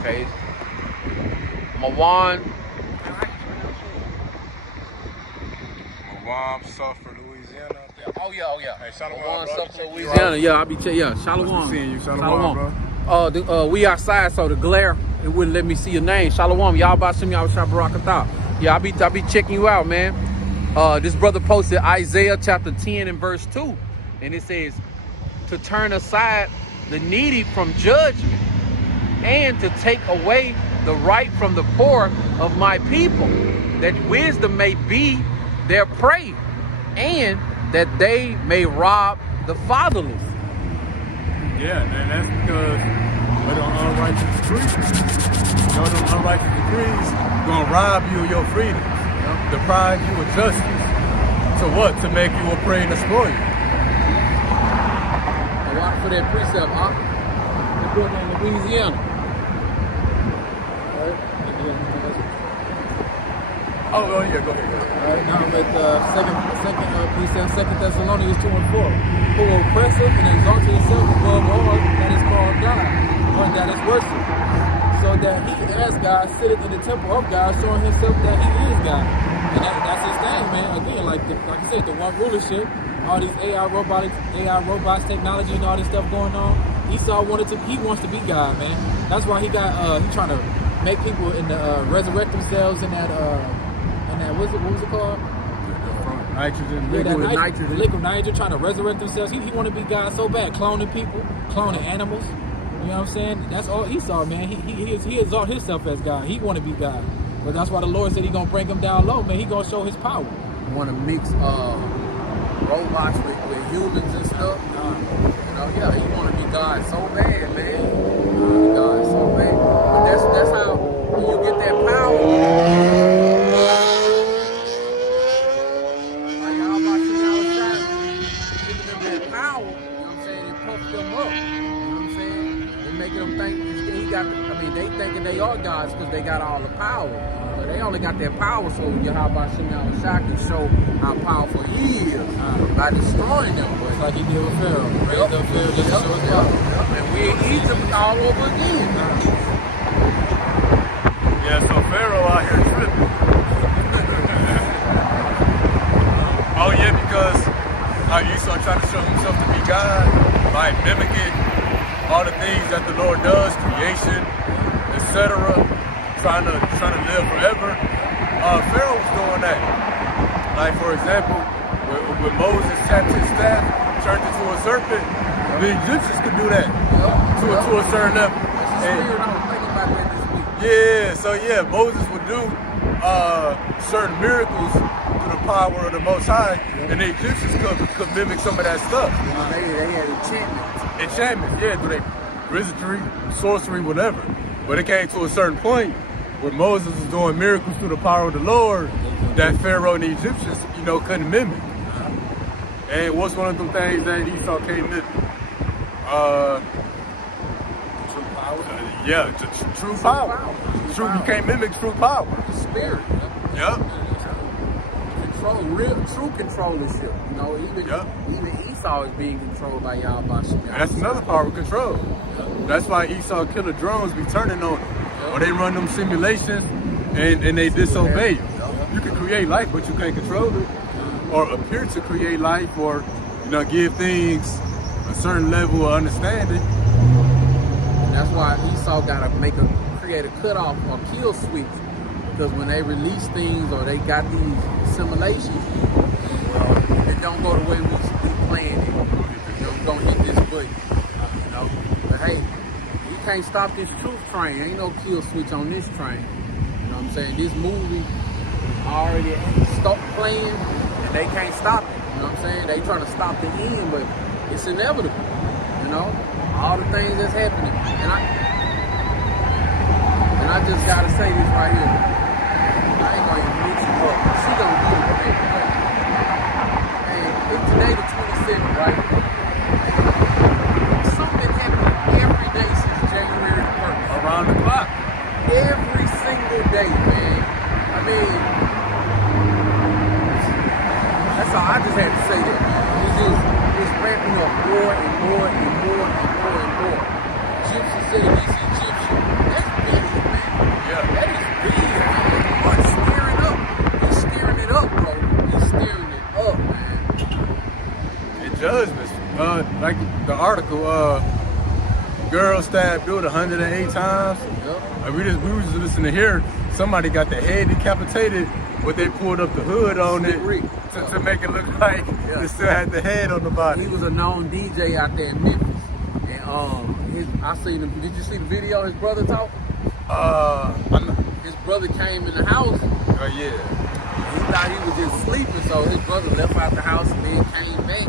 Okay. Mawan Suffolk, Louisiana. Oh yeah. Hey, Shalom, Mawan bro. Suffolk, Louisiana. Yeah, I'll be Shalom. Seeing you. Shalom, bro. We outside, so the glare, it wouldn't let me see your name. Shalom. Y'all about to y'all Barakatah. Yeah, I'll be checking you out, man. This brother posted Isaiah chapter 10 and verse 2. And it says, to turn aside the needy from judgment and to take away the right from the poor of my people, that wisdom may be their prey, and that they may rob the fatherless. Yeah, and that's because of the unrighteous decrees. You know, them unrighteous decrees gonna rob you of your freedoms, deprive you of justice. To what? To make you a prey and exploit you. A lot for that precept, huh? They put it in Louisiana. Oh, yeah, go ahead. All right, now I'm at second precept, 2 Thessalonians 2 and 4. Who oppresseth and exalteth himself above all that is called God, or that is worshipped, so that he as God sitteth in the temple of God, showing himself that he is God. And that's his thing, man. Again, like I said, the one rulership, all these AI robots, technology, and all this stuff going on. Esau he wants to be God, man. That's why he trying to make people in the resurrect themselves in that what was it called? Nitrogen, Liquid nitrogen, trying to resurrect themselves. He want to be God so bad, cloning people, cloning animals. You know what I'm saying? That's all Esau, man. He exalt himself as God. He want to be God. But that's why the Lord said he gonna bring him down low, man. He gonna show his power. Want to mix robots with humans and stuff. Yeah, he want to be God so bad, man. God so bad. But that's how when you get that power. Like how about you outside, giving them that power. You know what I'm saying? And puff them up. You know what I'm saying? And making them think they thinking they are gods because they got all the power. But they only got that power, so Yahweh Shem Shah can show how powerful he is by destroying them. But like he did with Pharaoh. Raised up Pharaoh just to show his power. And we in Egypt all over again. Yeah, so Pharaoh out here tripping. Oh yeah, because Esau trying to show himself to be God by mimicking all the things that the Lord does, creation, etc. Trying to live forever. Pharaoh was doing that. Like for example, when Moses tapped his staff, turned into a serpent, the Egyptians could do that to a certain level. Yeah, so yeah, Moses would do certain miracles through the power of the Most High, and the Egyptians could mimic some of that stuff. They had enchantments. Enchantments, yeah, through their wizardry, sorcery, whatever. But it came to a certain point where Moses was doing miracles through the power of the Lord that Pharaoh and the Egyptians, couldn't mimic. And what's one of them things that Esau can't mimic? True power. True power. You can't mimic true power. The spirit. Yep. True controllership. Even Esau is being controlled by Yahweh. That's another power of control. That's why Esau killer drones be turning on them. Or they run them simulations and they disobey you. You can create life, but you can't control it. Or appear to create life, or give things a certain level of understanding. And that's why Esau gotta create a cutoff or kill switch. Because when they release things or they got these simulations, it don't go the way we should be playing it. Don't hit this button. But hey, you can't stop this truth train. Ain't no kill switch on this train. You know what I'm saying? This movie already stopped playing and they can't stop it. You know what I'm saying? They trying to stop the end, but it's inevitable. All the things that's happening. And I just gotta say this right here. I ain't gonna even mix you up. She gonna do it for me. And today the 27th, right? Something happened every day since January the 1st. Around the clock. Every single day, man. That's all. I just had to say that. It's ramping up more and more and more and more and more. Egyptian said against Egyptian. That's big, man. Yeah. That is big, man. It's stirring up. He's stirring it up, bro. He's stirring it up, man. In judgments, like the article, girl stabbed dude 108 times. Yep. We was just listening to hear somebody got the head decapitated, but they pulled up the hood on it to make it look like it still had the head on the body. He was a known DJ out there in Memphis. And I seen him. Did you see the video? His brother talk? His brother came in the house. Oh yeah. He thought he was just sleeping, so his brother left out the house and then came back.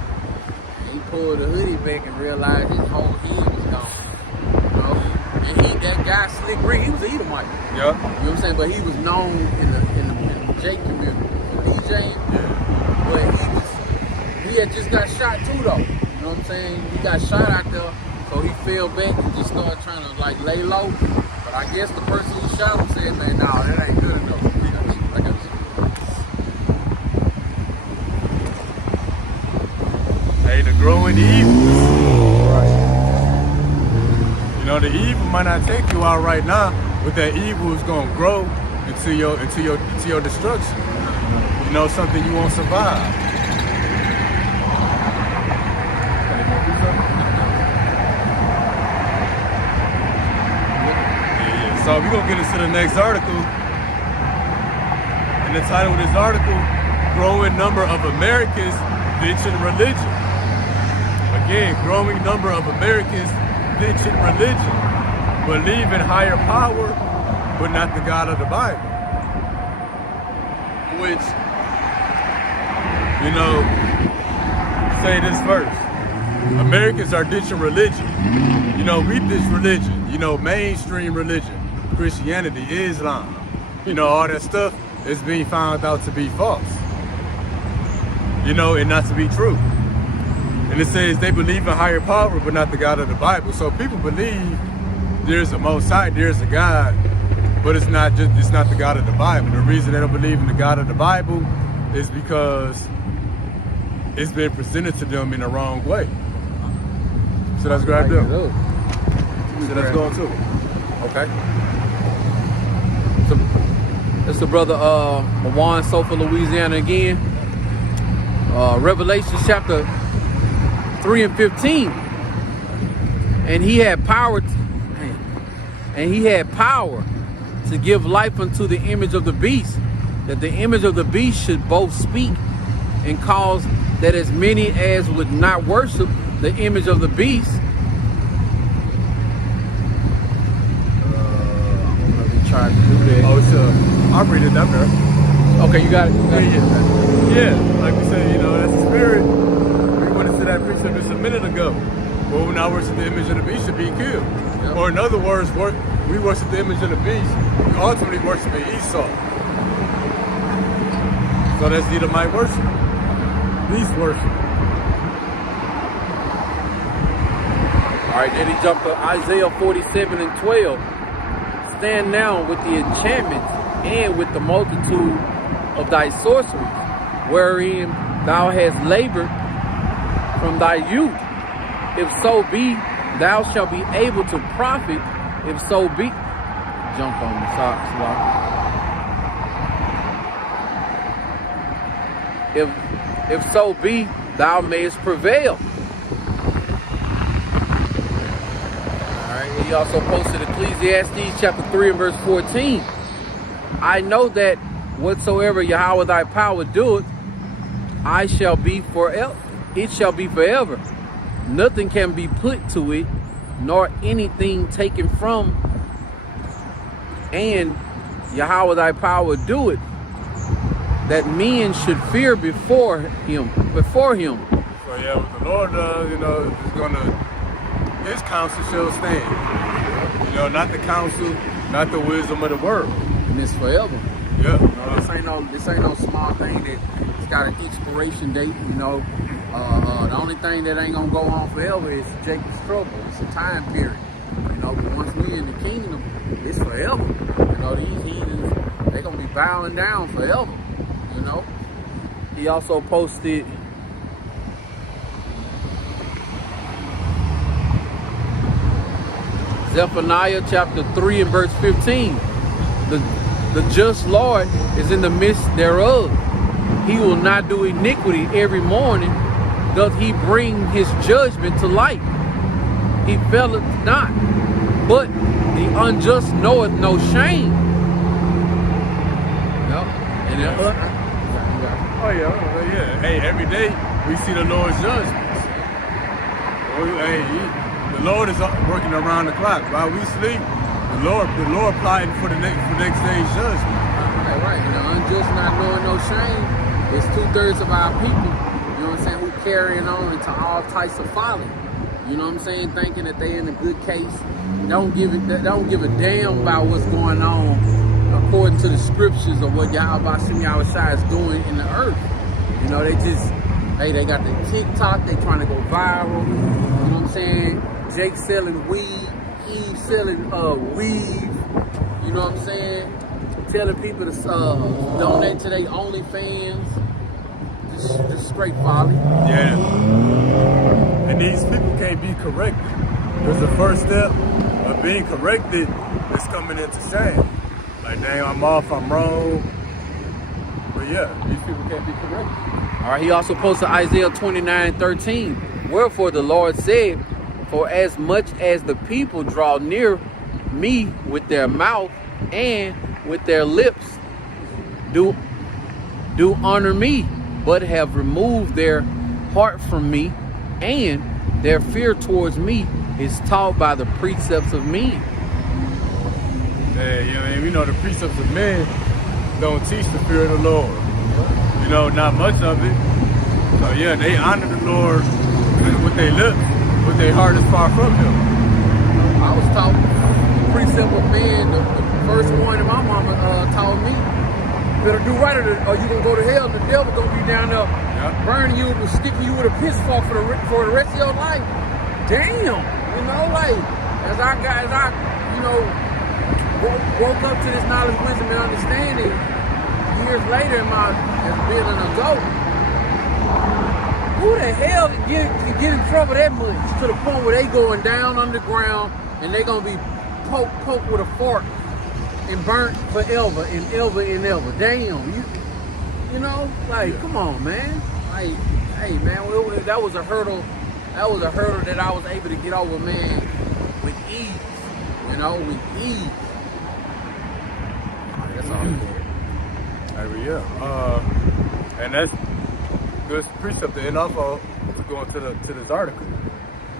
And he pulled the hoodie back and realized his whole head was gone. And that guy Slick Rick, he was an Edomite. Yeah. You know what I'm saying? But he was known in the J community for DJing. Yeah. But he had just got shot too though. You know what I'm saying? He got shot out there, so he fell back and just started trying to lay low. But I guess the person who shot him said, man, no, that ain't good enough. Hey, the growing evil. Right. The evil might not take you out right now, but that evil is gonna grow into your destruction. you know, something you won't survive. Yeah. So we're gonna get into the next article. And the title of this article, Growing Number of Americans Ditching Religion. Again, growing number of Americans ditching religion, believe in higher power, but not the God of the Bible. Which, you know, say this first. Americans are ditching religion. You know, we ditch religion. You know, mainstream religion, Christianity, Islam. You know, all that stuff is being found out to be false. You know, and not to be true. And it says they believe in higher power, but not the God of the Bible. So people believe there's a Most High, there's a God, but it's not the God of the Bible. The reason they don't believe in the God of the Bible is because it's been presented to them in the wrong way. So let's grab them. So let's go into it. Okay. So it's the brother Mawan Sofa, Louisiana again. Revelation chapter 3 and 15. And he had power to give life unto the image of the beast, that the image of the beast should both speak and cause that as many as would not worship the image of the beast. I'm gonna be trying to do that. Oh, so I'll read it down there. Okay, you got it. Yeah, like we said, you know, that's the spirit. We went into that precept just a minute ago. Well, when I worship the image of the beast, should be killed. Yep. Or in other words, we worship the image of the beast. We ultimately worship Esau. So that's Edomite worship. Beast worship. All right, then he jumped to Isaiah 47 and 12. Stand now with the enchantments and with the multitude of thy sorceries, wherein thou hast labored from thy youth. If so be, thou shalt be able to profit. If so be, jump on the socks, If so be, thou mayest prevail. All right. He also posted Ecclesiastes chapter 3 and verse 14. I know that whatsoever Yahweh thy power doeth, it shall be forever. Nothing can be put to it, nor anything taken from. And Yahweh thy power do it, that men should fear before him. So yeah, what the Lord does, you know, is his counsel shall stand. You know, not the counsel, not the wisdom of the world. And it's forever. Yeah. This ain't no small thing that it's got an expiration date, you know. The only thing that ain't gonna go on forever is Jacob's trouble. It's a time period. You know, but once we in the kingdom, it's forever. You know, these heathens, they gonna be bowing down forever. You know. He also posted Zephaniah chapter 3 and verse 15. The just Lord is in the midst thereof. He will not do iniquity every morning. Doth he bring his judgment to light? He faileth not, but the unjust knoweth no shame. Yep. And Oh yeah. Hey, every day we see the Lord's judgments. Hey, the Lord is working around the clock. While we sleep, the Lord plotting for the next day's judgment. Right. You know, unjust not knowing no shame. It's 2/3 of our people, you know what I'm saying, who carrying on into all types of folly. You know what I'm saying? Thinking that they in a good case. Don't give a damn about what's going on according to the scriptures or what Yahweh Shai is doing in the earth. You know, they got the TikTok, they trying to go viral. You know what I'm saying? Jake selling weed, Eve selling weave. You know what I'm saying? Telling people to donate to their OnlyFans. Just straight folly. Yeah. And these people can't be corrected. There's the first step of being corrected is coming into shame. Like, dang, I'm off, I'm wrong. But yeah. yeah, these people can't be corrected. All right, he also posted Isaiah 29:13. Wherefore the Lord said, for as much as the people draw near me with their mouth and with their lips do honor me, but have removed their heart from me, and their fear towards me is taught by the precepts of men. Yeah, you know, and we know the precepts of men don't teach the fear of the Lord. You know, not much of it. So yeah, they honor the Lord with their lips, but their heart is far from Him. I was taught the precept of man, the first one that my mama taught me. Better do right or you gonna go to hell. The devil gonna be down there burning you and sticking you with a pitchfork for the rest of your life. Damn, you know, like as I you know, woke up to this knowledge, wisdom, and understanding years later as being an adult. Who the hell can get in trouble that much to the point where they going down underground and they gonna be poked with a fork and burnt forever and ever and ever? Damn, you know, like, come on, man. Like, hey, man, that was a hurdle. That was a hurdle that I was able to get over, man, with ease. You know, with ease. That's all. Yeah. And that's good precept. And also to go into this article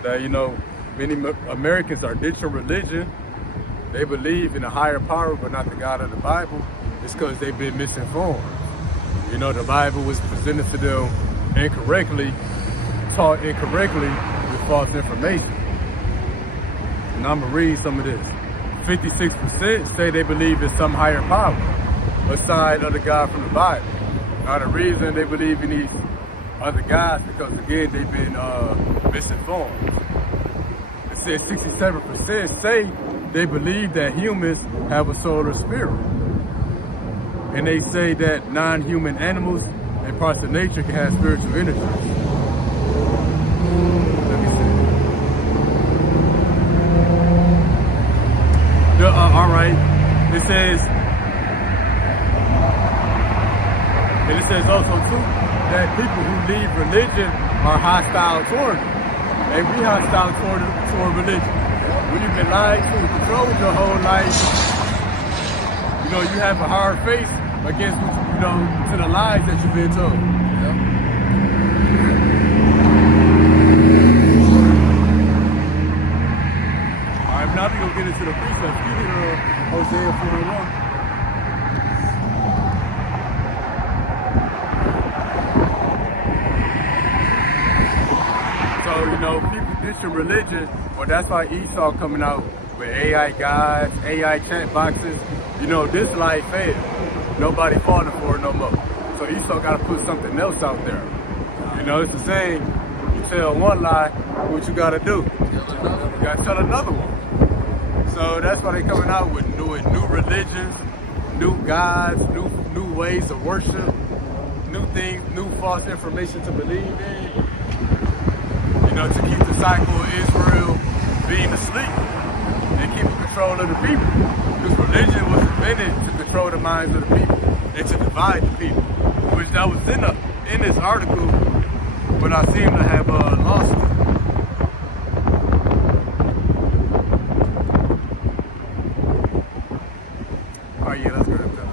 that, you know, many Americans are ditching religion. They believe in a higher power, but not the God of the Bible. It's because they've been misinformed. You know, the Bible was presented to them incorrectly, taught incorrectly with false information. And I'm gonna read some of this. 56% say they believe in some higher power aside of the God from the Bible. Now the reason they believe in these other gods because again they've been misinformed. It says 67% say they believe that humans have a soul or spirit. And they say that non-human animals and parts of nature can have spiritual energies. Let me see. All right. It says also too that people who leave religion are hostile toward it. They be hostile toward religion. When you've been lied to and controlled your whole life, you know, you have a hard face against, you know, to the lies that you've been told. All right, now we're going to get into the precepts. Give me Hosea 4:1. So, you know, people ditching religion, well, that's why Esau coming out with AI guides, AI chat boxes. You know, this life failed. Nobody falling for it no more. So Esau got to put something else out there. You know, it's the same. You tell one lie, what you got to do? You got to tell another one. So that's why they coming out with new religions, new gods, new ways of worship, new things, new false information to believe in. You know, to keep the cycle of Israel being asleep and keeping control of the people. Because religion was invented to control the minds of the people and to divide the people, which that was in this article, but I seem to have lost it. Oh yeah, let's go to that.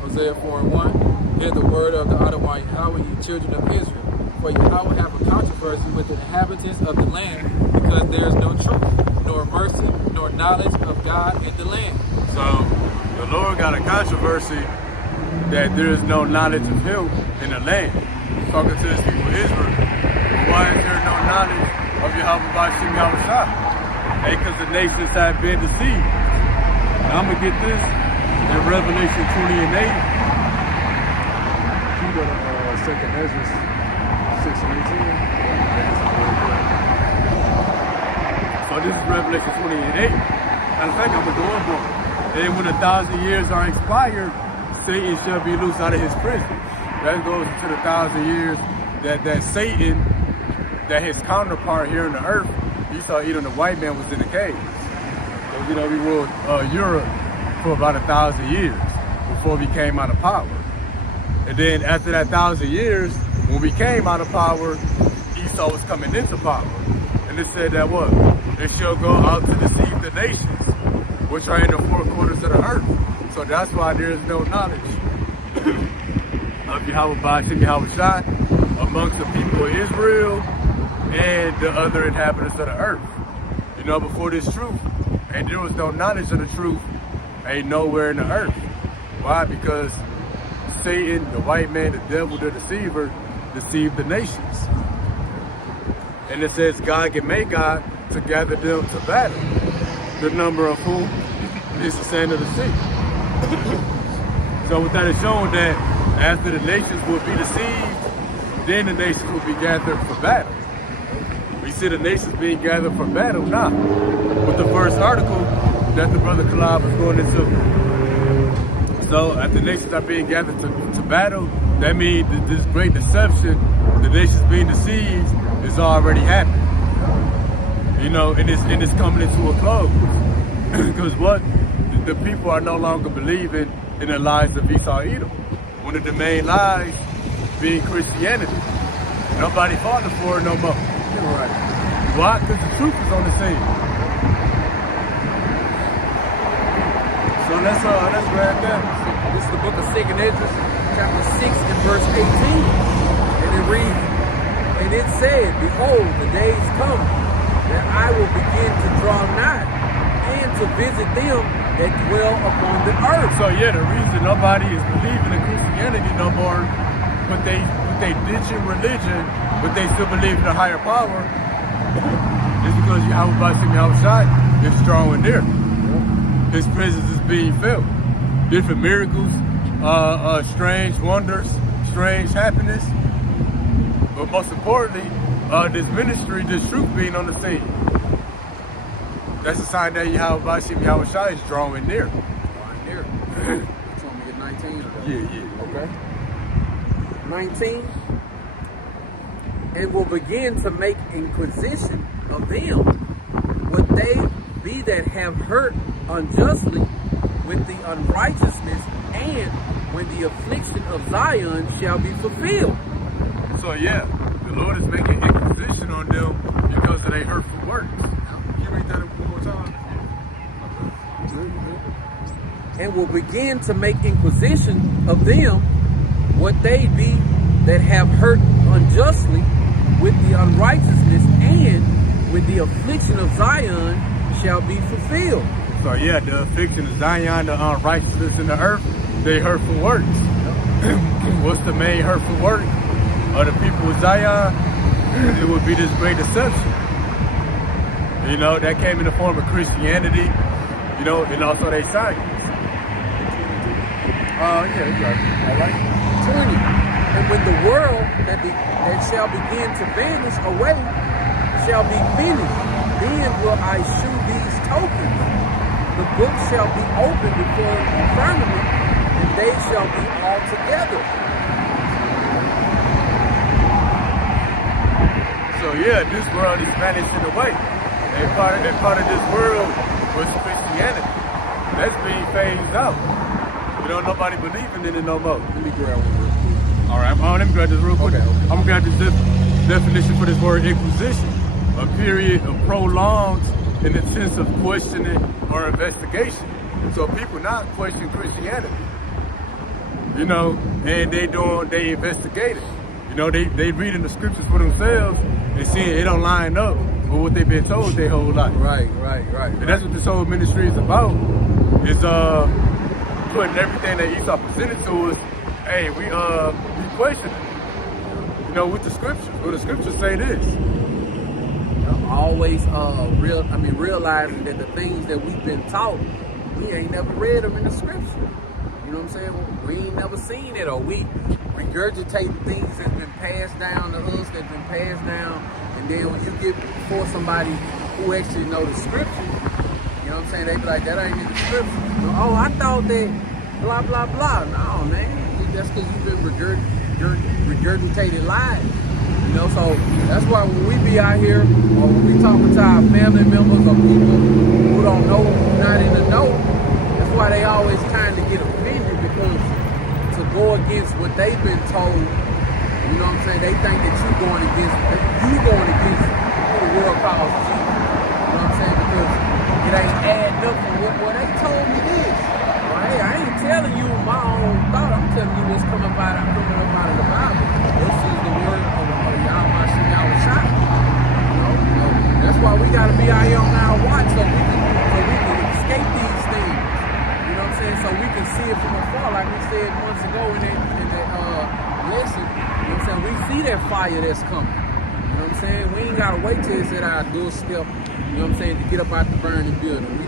Hosea 4:1. Hear the word of the Adonai Yahweh, ye children of Israel. For Yahweh have a controversy with the inhabitants of the land, because there is no truth, nor mercy, nor knowledge of God in the land. So the Lord got a controversy that there is no knowledge of Him in the land. He's talking to His people Israel. But why is there no knowledge of Yahweh Bashim Yahushua? Hey, because the nations have been deceived. Now I'm gonna get this in Revelation 20:8. You go to 2nd Ezra 6:18. So this is Revelation 20:8. Matter of fact, I'm gonna go up on it. And when 1,000 years are expired, Satan shall be loosed out of his prison. That goes into the 1,000 years that Satan, that his counterpart here on the earth, Esau, Edom, the white man, was in the caves. So, you know, we ruled Europe for about 1,000 years before we came out of power. And then after that 1,000 years, when we came out of power, Esau was coming into power. And it said that what? They shall go out to deceive the nations, which are in the four corners of the earth. So that's why there is no knowledge of Yahweh Ba'ashem Yahweh Shai amongst the people of Israel and the other inhabitants of the earth. You know, before this truth, and there was no knowledge of the truth, ain't nowhere in the earth. Why? Because Satan, the white man, the devil, the deceiver, deceived the nations. And it says God can make God to gather them to battle. The number of whom is the sand of the sea. So with that is shown that after the nations will be deceived, then the nations will be gathered for battle. We see the nations being gathered for battle now. With the first article that the brother Kalab was going into. So after the nations are being gathered to battle, that means that this great deception, the nations being deceived, is already happening. You know, and it's coming into a close. Because what? The people are no longer believing in the lies of Esau Edom. One of the main lies being Christianity. Nobody falling for it no more. Right. Why? Because the truth is on the scene. So let's grab that. This is the book of 2nd Esdras, chapter 6 and verse 18. And it reads, and it said, behold, the days come that I will begin to draw nigh and to visit them that dwell upon the earth. So yeah, the reason nobody is believing in Christianity no more, but they ditching religion, but they still believe in a higher power, is because Yahweh Ba'ashem Yahweh Shai is drawing near. His presence is being felt. Different miracles, strange wonders, strange happiness, but most importantly, this ministry, this truth being on the scene. That's a sign that Yahweh Ba'ashem Yahweh Shai is drawing near. Drawing near. You told me at 19? Yeah. Okay. 19. And will begin to make inquisition of them, what they be that have hurt unjustly with the unrighteousness, and when the affliction of Zion shall be fulfilled. So yeah, the Lord is making inquisition on them because of their hurtful works. Can you read that one more time? And will begin to make inquisition of them, what they be that have hurt unjustly with the unrighteousness, and with the affliction of Zion shall be fulfilled. So yeah, the affliction of Zion, the unrighteousness in the earth, they hurtful works. What's the main hurtful work of the people of Zion? It would be this great deception. You know, that came in the form of Christianity, you know, and also their science. Yeah, you got it. All right. 20. And when the world that shall begin to vanish away shall be finished, then will I shew these tokens. The book shall be opened before the firmament, and they shall be all together. So yeah, this world is vanishing away. And part of this world was Christianity. That's being phased out. You know, nobody believing in it no more. Let me grab one real quick. All right, let me grab this real quick. Okay. I'm gonna grab this definition for this word inquisition. A period of prolonged in the sense of questioning or investigation. So people not question Christianity. You know, and they investigate it. You know, they reading the scriptures for themselves and seeing it don't line up with what they've been told their whole life. Right. And that's what this whole ministry is about, is putting everything that Esau presented to us. Hey, we question it. You know, with the scriptures. Well, the scriptures say this. Always realizing that the things that we've been taught, we ain't never read them in the scripture. You know what I'm saying? We ain't never seen it, or we regurgitate things that's been passed down to us, that's been passed down, and then when you get before somebody who actually know the scripture, you know what I'm saying? They be like, that ain't in the scripture. Oh, I thought that blah, blah, blah. No, man. That's because you've been regurgitated lies. You know, so that's why when we be out here, or when we talking to our family members or people who don't know, not in the know, that's why they always kind of get offended, because to go against what they've been told, you know what I'm saying? They think that you're going against who the world calls Jesus. You know what I'm saying? Because it ain't adding up from what they told me this. Right? I ain't telling you my own thought. I'm telling you what's coming up out of the Bible. This is the word of Yahweh Shem Yahushua. That's why we gotta be out here on our watch so we can escape these things. You know what I'm saying? So we can see it from afar, like we said months ago in that lesson. You know what I'm saying? We see that fire that's coming. You know what I'm saying? We ain't gotta wait till it's at our doorstep. You know what I'm saying? To get up out the burning building. We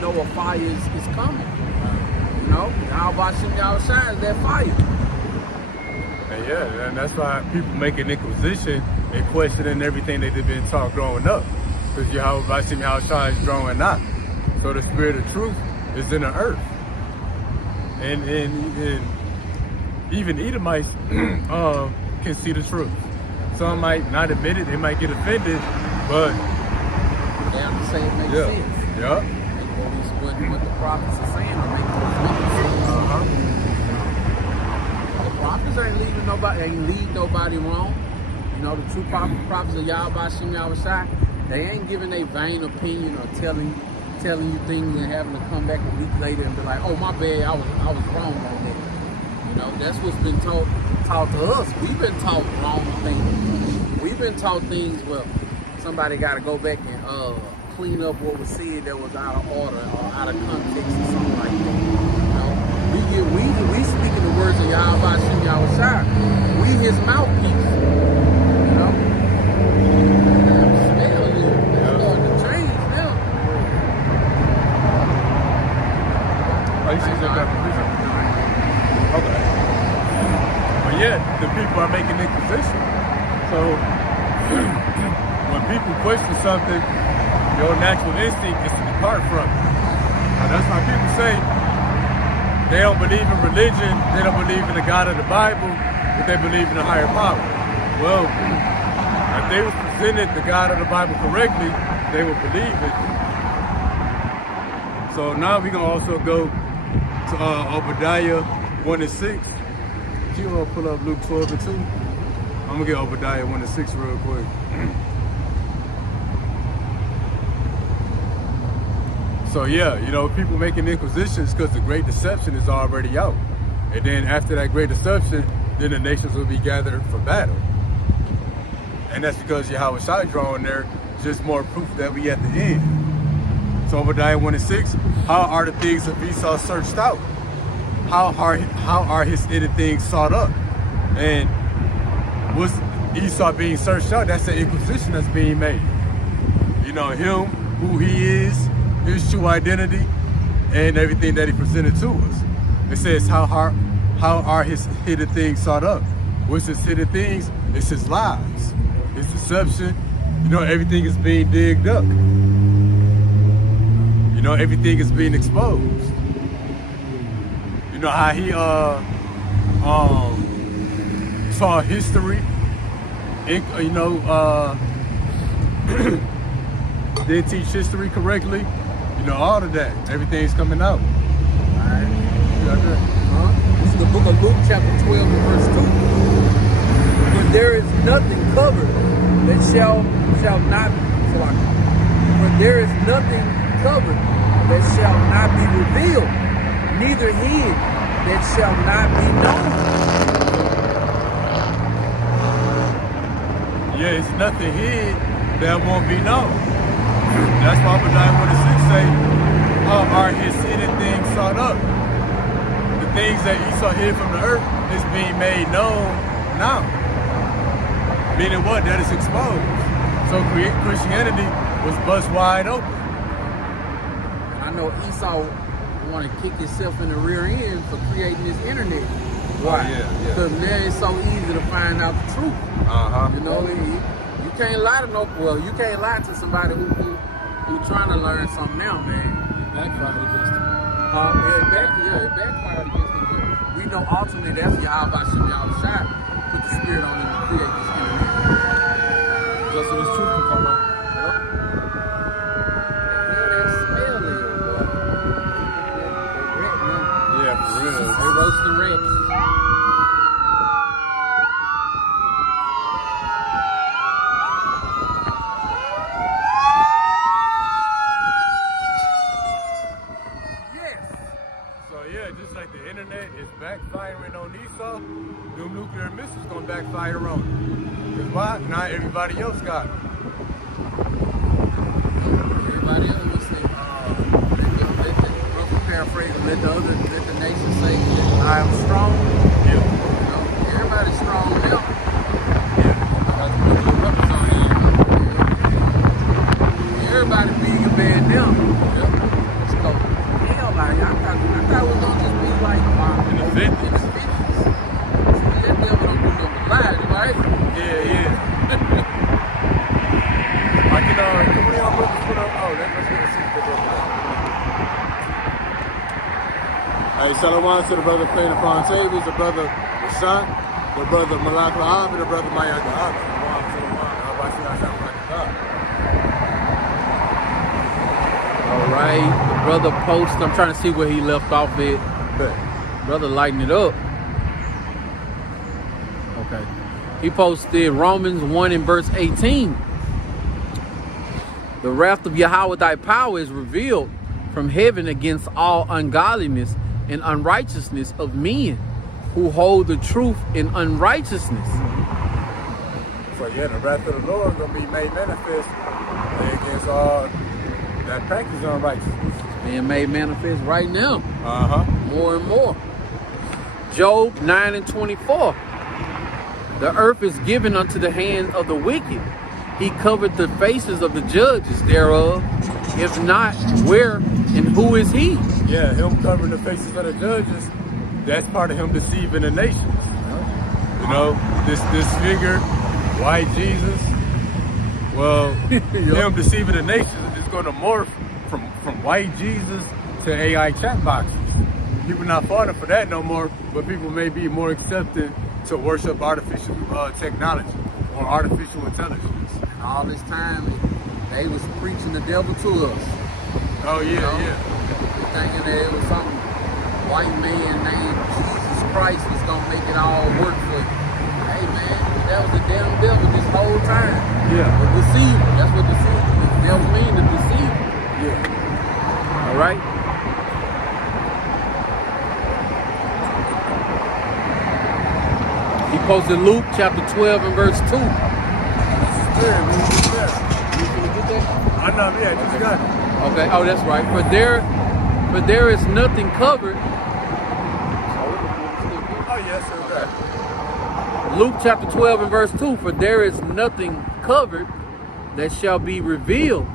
know a fire is coming. You know, Yahweh Shem Yahushua is that fire. And yeah, and that's why people making inquisition and questioning everything they've been taught growing up. Because Yahweh Shem Yahushua is drawing out. So the spirit of truth is in the earth. And even Edomites can see the truth. Some might not admit it, they might get offended, but they have to say it makes sense. Yeah. What the prophets are saying are making sense. The prophets ain't lead nobody wrong. You know, the true prophets of Yahweh Shem Yahushua, they ain't giving a vain opinion or telling you things and having to come back a week later and be like, oh my bad, I was wrong on that. You know, that's what's been taught to us. We've been taught wrong things. We've been taught things where somebody gotta go back and clean up what was said that was out of order or out of context or something like that. You know, we speaking the words of Yahweh Shem Yahushua. We his mouthpiece. You know? Smell you. It's starting to change now. Oh, you see okay. But yeah, the people are making inquisition. So when people question something, your natural instinct is to depart from it. Now, that's why people say they don't believe in religion, they don't believe in the God of the Bible, but they believe in a higher power. Well, if they was presented the God of the Bible correctly, they would believe it. So now we're gonna also go to Obadiah 1:6. Can you pull up Luke 12:2? I'm gonna get Obadiah 1:6 real quick. So yeah, you know, people making inquisitions because the great deception is already out. And then after that great deception, then the nations will be gathered for battle. And that's because Yahweh Shai drawing there, just more proof that we at the end. So Obadiah 1:6, how are the things of Esau searched out? How are his hidden things sought up? And what's Esau being searched out? That's the inquisition that's being made. You know, him, who he is, his true identity, and everything that he presented to us. It says, how are his hidden things sought up? What's his hidden things? It's his lies, his deception. You know, everything is being digged up. You know, everything is being exposed. You know how he taught history, you know, didn't teach history correctly. You know, all of that. Everything's coming out. Alright. This is the book of Luke, chapter 12, and verse 2. For there is nothing covered that shall not for there is nothing covered that shall not be revealed, neither hid that shall not be known. Yeah, it's nothing hid that won't be known. That's why Obadiah 1:6 say, how are his hidden things sought up? The things that Esau hid from the earth is being made known now. Meaning what? That is exposed. So Christianity was bust wide open. I know Esau want to kick himself in the rear end for creating this internet. Why? Because now it's so easy to find out the truth. You know, you can't lie to you can't lie to somebody who trying to learn something now, man. It backfired against him. It backfired against him. But we know ultimately that's Yahweh Shem Yahushua put the spirit on him to create this internet. Just so this truth can come out. Yeah, for real. They roasting rats. them nuclear missiles gonna backfire on them. Cause why? Not everybody else got it. Everybody else will say, paraphrase, let the nation say, I am strong. Yeah. You know, everybody's strong now. Everybody big and bad now. So, hell, like, I thought it was gonna just be like In the 50s. In the 50s. See, that devil don't do nothing live, right? Yeah. I can, come on, y'all brothers put up. Oh, that's what's gonna see the brother. Hey, shalom to the brother playing upon tables, the brother Rashan, the brother Malak Lahab, and the brother Mayak Lahab. All right, the brother post. I'm trying to see where he left off at. Brother, lighten it up. Okay. He posted Romans 1 and verse 18. The wrath of Yahweh thy power is revealed from heaven against all ungodliness and unrighteousness of men who hold the truth in unrighteousness. So yeah, the wrath of the Lord is gonna be made manifest against all that practice unrighteousness. Being made manifest right now. More and more. Job 9 and 24. The earth is given unto the hand of the wicked. He covered the faces of the judges thereof. If not, where and who is he? Yeah, him covering the faces of the judges, that's part of him deceiving the nations. You know, this figure, white Jesus, well, him deceiving the nations is going to morph from white Jesus to AI chat boxes. People not falling for that no more, but people may be more accepting to worship artificial technology or artificial intelligence. And all this time, they was preaching the devil to us. Oh yeah, You know? yeah. Thinking that it was some white man named Jesus Christ was gonna make it all work for you. Hey man, that was the damn devil this whole time. Yeah. The deceiver. That's what deceiver. The devil mean, the deceiver. Yeah. All right. He posted Luke chapter 12 and verse 2. This is clear, man. This is clear. You gonna get that? I know, yeah, just got it. Okay. Oh, that's right. For there is nothing covered. Oh yes, sir. Okay. Luke chapter 12 and verse 2. For there is nothing covered that shall be revealed,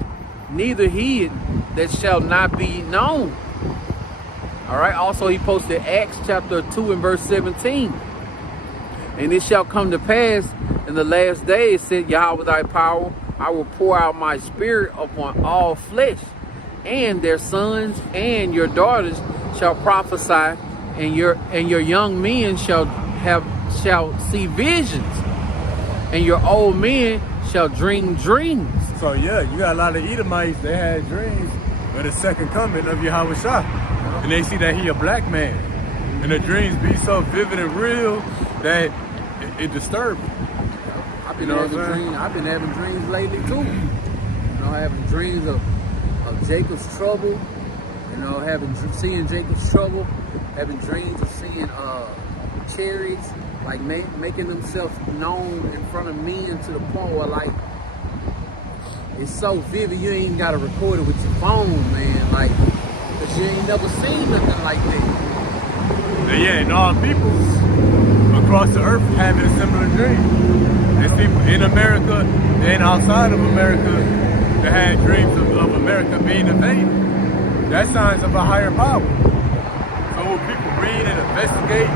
neither hid that shall not be known. All right. Also, he posted Acts chapter 2 and verse 17. And it shall come to pass in the last days, said Yahweh thy power, I will pour out my spirit upon all flesh, and their sons and your daughters shall prophesy, and your young men shall see visions, and your old men shall dream dreams. So yeah, you got a lot of Edomites, they had dreams of the second coming of Yahweh Shah. And they see that he a black man. And the dreams be so vivid and real that it disturbed them. I've been having dreams lately too. You know, having dreams of Jacob's trouble. You know, seeing Jacob's trouble. Having dreams of seeing chariots like making themselves known in front of men to the point where like it's so vivid you ain't even gotta record it with your phone, man. Like, cause you ain't never seen nothing like that. Yeah, and all peoples across the earth having a similar dream. There's people in America and outside of America that had dreams of America being invaded. That's signs of a higher power. So when people read and investigate,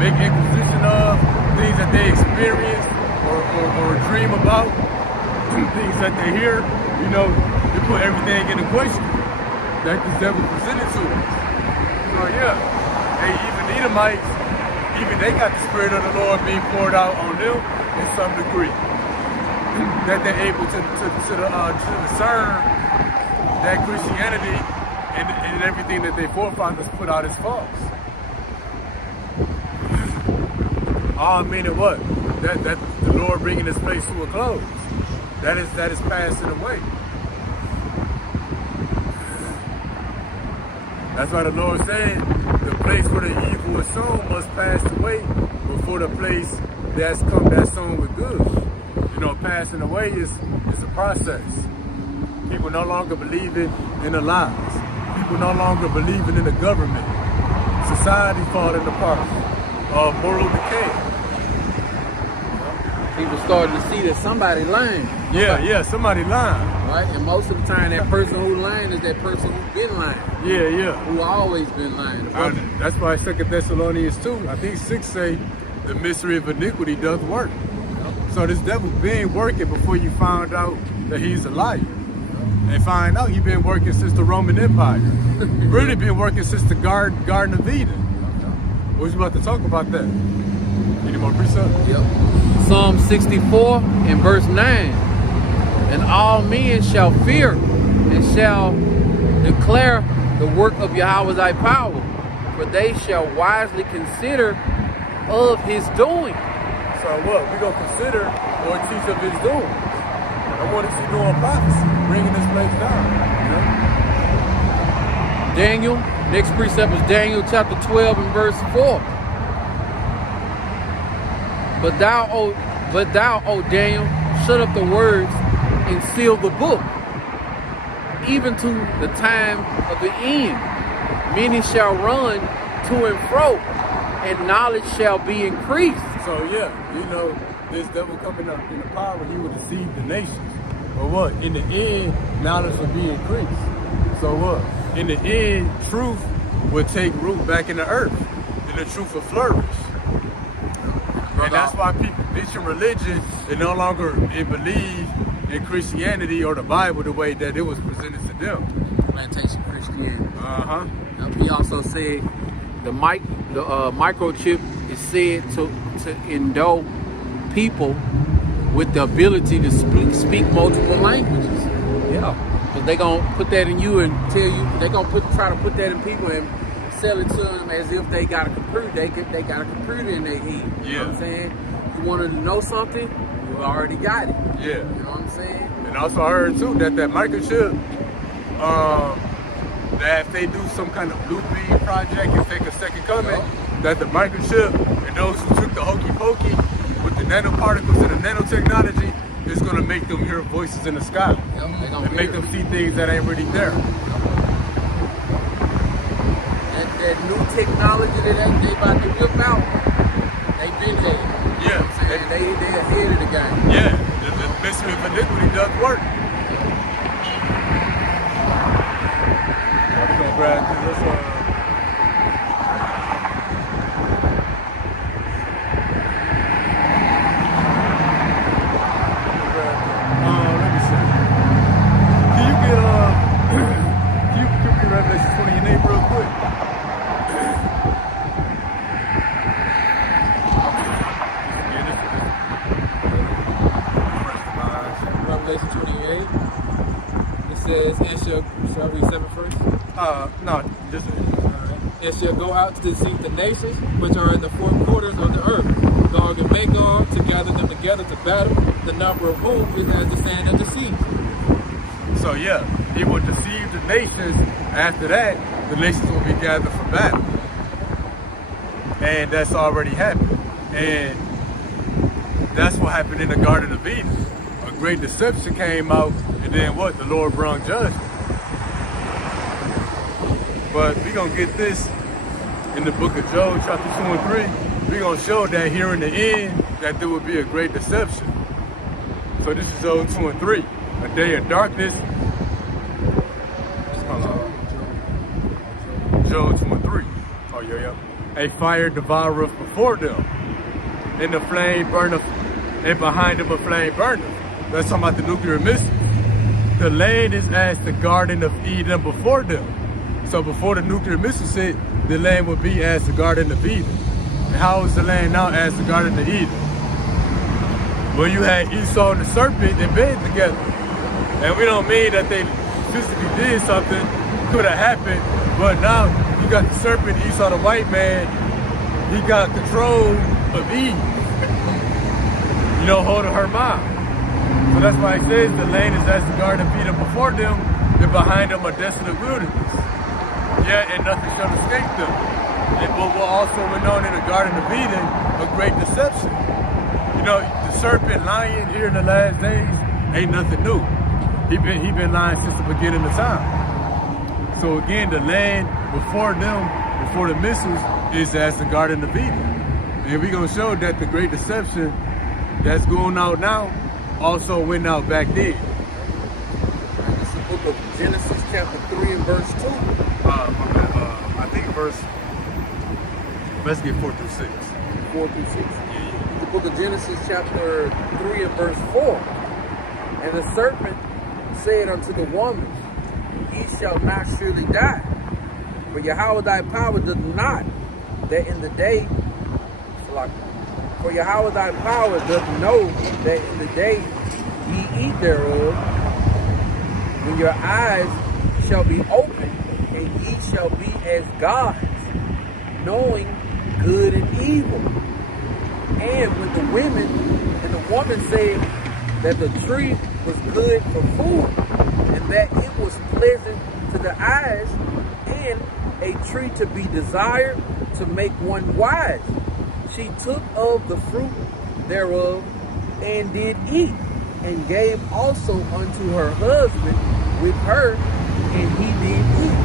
make inquisition of things that they experience or dream about, things that they hear, you know, they put everything into question that the devil presented to us. So yeah, even Edomites, even they got the Spirit of the Lord being poured out on them in some degree. That they're able to discern that Christianity and everything that their forefathers put out as false. All meaning what? That the Lord bringing this place to a close. That is passing away. That's why the Lord said the place where the evil is sown must pass away for the place that's sown with good. You know, passing away is a process. People no longer believing in the lies. People no longer believing in the government. Society falling apart. Moral decay. People starting to see that somebody lying. Yeah, somebody lying. Right? And most of the time that person who lying is that person who's been lying. Yeah. Who always been lying. That's why 2 Thessalonians 2, I think 6 say, the mystery of iniquity doth work. So this devil been working before you found out that he's a liar. And find out he been working since the Roman Empire. Really been working since the Garden of Eden. What you about to talk about that? Any more precepts? Yep. Psalm 64 and verse 9. And all men shall fear and shall declare the work of Yahweh thy power, for they shall wisely consider of his doing. So what? We gonna consider or teach of his doing. I want to see doing prophecy, bringing this place down. You know? Daniel, next precept is Daniel chapter 12 and verse 4. But thou, O Daniel, shut up the words and seal the book, even to the time of the end. Many shall run to and fro, and knowledge shall be increased. So yeah, you know, this devil coming up in the power, he will deceive the nations. But what? In the end, knowledge will be increased. So what? In the end, truth will take root back in the earth, and the truth will flourish. And that's why people ditching religion and no longer believe in Christianity or the Bible the way that it was presented to them. Plantation Christianity. Uh-huh. He also said the microchip is said to endow people with the ability to speak multiple languages. Yeah. Because they're going to put that in you and tell you, they're going to try to put that in people and sell it to them as if they got a computer. They got a computer in their head. You know what I'm saying? You wanted to know something, you already got it. Yeah. You know what I'm saying? And also I heard too that microchip, that if they do some kind of blue beam project and fake a second coming, that the microchip and those who took the hokey pokey with the nanoparticles and the nanotechnology is going to make them hear voices in the sky and make them see things that ain't really there. That new technology that they about to whip out, they been there. Yeah. You know what I'm saying? They ahead of the game. Yeah, the mystery of iniquity does work. I'm gonna grab this. Let me see. Can you get Revelation 20 and 8 real quick? Revelation 28. It says, and shall we 7 first? No, just And shall go out to deceive the nations which are in the four quarters of the earth, Gog and Magog, to gather them together to battle, the number of whom is as the sand of the sea. So yeah, he will deceive the nations. After that, the nations will be gathered for battle. And that's already happened. And that's what happened in the Garden of Eden. A great deception came out, and then what? The Lord brought judgment. But we're going to get this in the book of Job, chapter 2 and 3. We're going to show that here in the end, that there will be a great deception. So this is Job 2 and 3. A day of darkness. Job 2 and 3. Oh, yeah. A fire devoureth before them, and the flame burneth, and behind them a flame burneth. That's talking about the nuclear missiles. The land is as the Garden of Eden before them. So before the nuclear missiles hit, the land would be as the Garden of Eden. And how is the land now as the Garden of Eden? Well, you had Esau and the serpent in bed together. And we don't mean that they physically did something, could have happened, but now you got the serpent, Esau the white man, he got control of Eve, holding her mind. So that's why it says the land is as the Garden of Eden before them, and behind them a desolate wilderness. Yeah, and nothing shall escape them. but what also went on in the Garden of Eden, a great deception. You know, the serpent lying here in the last days ain't nothing new. He been lying since the beginning of time. So again, the land before them, before the missiles, is as the Garden of Eden. And we're gonna show that the great deception that's going out now also went out back then. It's the book of Genesis chapter 3 and verse 2. I think let's get 4 through 6. 4 through 6. The book of Genesis chapter 3 and verse 4. And the serpent said unto the woman, Ye shall not surely die. For Yahweh thy power doth not, that in the day, for Yahweh thy power doth know that in the day ye eat thereof, when your eyes shall be opened, and ye shall be as gods, knowing good and evil. And when the woman said that the tree was good for food, and that it was pleasant to the eyes, and a tree to be desired to make one wise, she took of the fruit thereof, and did eat, and gave also unto her husband with her, and he did eat.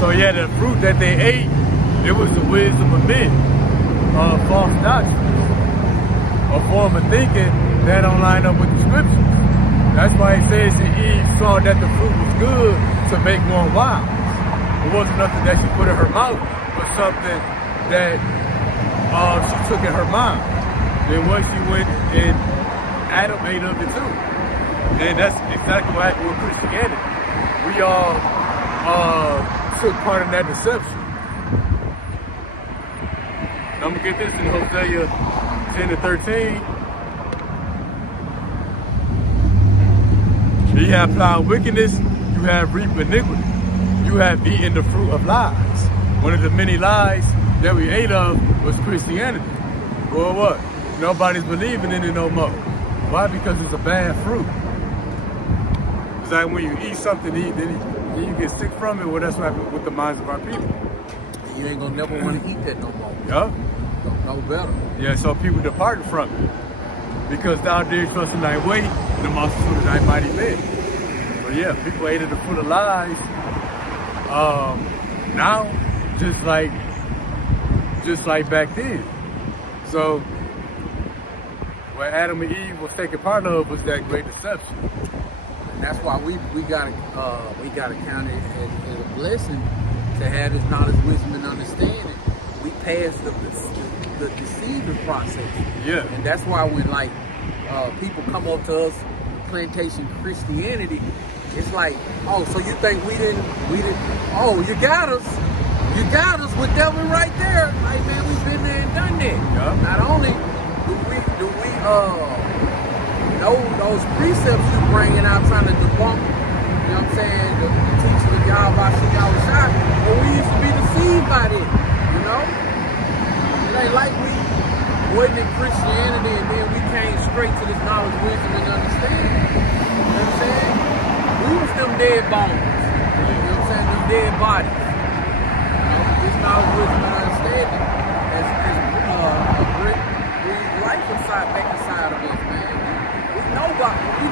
So yeah, the fruit that they ate, it was the wisdom of men, false doctrines, a form of thinking that don't line up with the scriptures. That's why it says that Eve saw that the fruit was good to make one wise. It wasn't nothing that she put in her mouth, but something that she took in her mind. Then once she went and Adam ate of it too. And that's exactly what happened with Christianity. We all took part in that deception. I'm gonna get this in Hosea 10 and 13. Ye have plowed wickedness, you have reaped iniquity. You have eaten the fruit of lies. One of the many lies that we ate of was Christianity. Well, what? Nobody's believing in it no more. Why? Because it's a bad fruit. It's like when you eat something, then you get sick from it. Well, that's what happens with the minds of our people. You ain't gonna never want to eat that no more. Yeah. No better. Yeah, so people departed from it. Because thou didst trust in thy way, and the multitude of thy mighty men. So yeah, people ate of the fruit of lies. Now, just like back then. So what Adam and Eve was taking part of was that great deception. And that's why we gotta count it as a blessing to have this knowledge, wisdom, and understanding. We passed the deceiving process. Yeah. And that's why when people come up to us, plantation Christianity, it's like, oh, so you think we didn't, oh, you got us with that one right there. Like, man, we've been there and done that. Yeah. Not only do we know those precepts you bringing out trying to debunk, you know what I'm saying, the teaching of Yahweh Shai, but we used to be deceived by it, you know? It ain't like we wasn't in Christianity and then we came straight to this knowledge, wisdom, and understanding. You know what I'm saying? We was them dead bones. You know what I'm saying? Them dead bodies. You know, this knowledge, wisdom, and understanding has breathed life back inside of us, man. We know better. You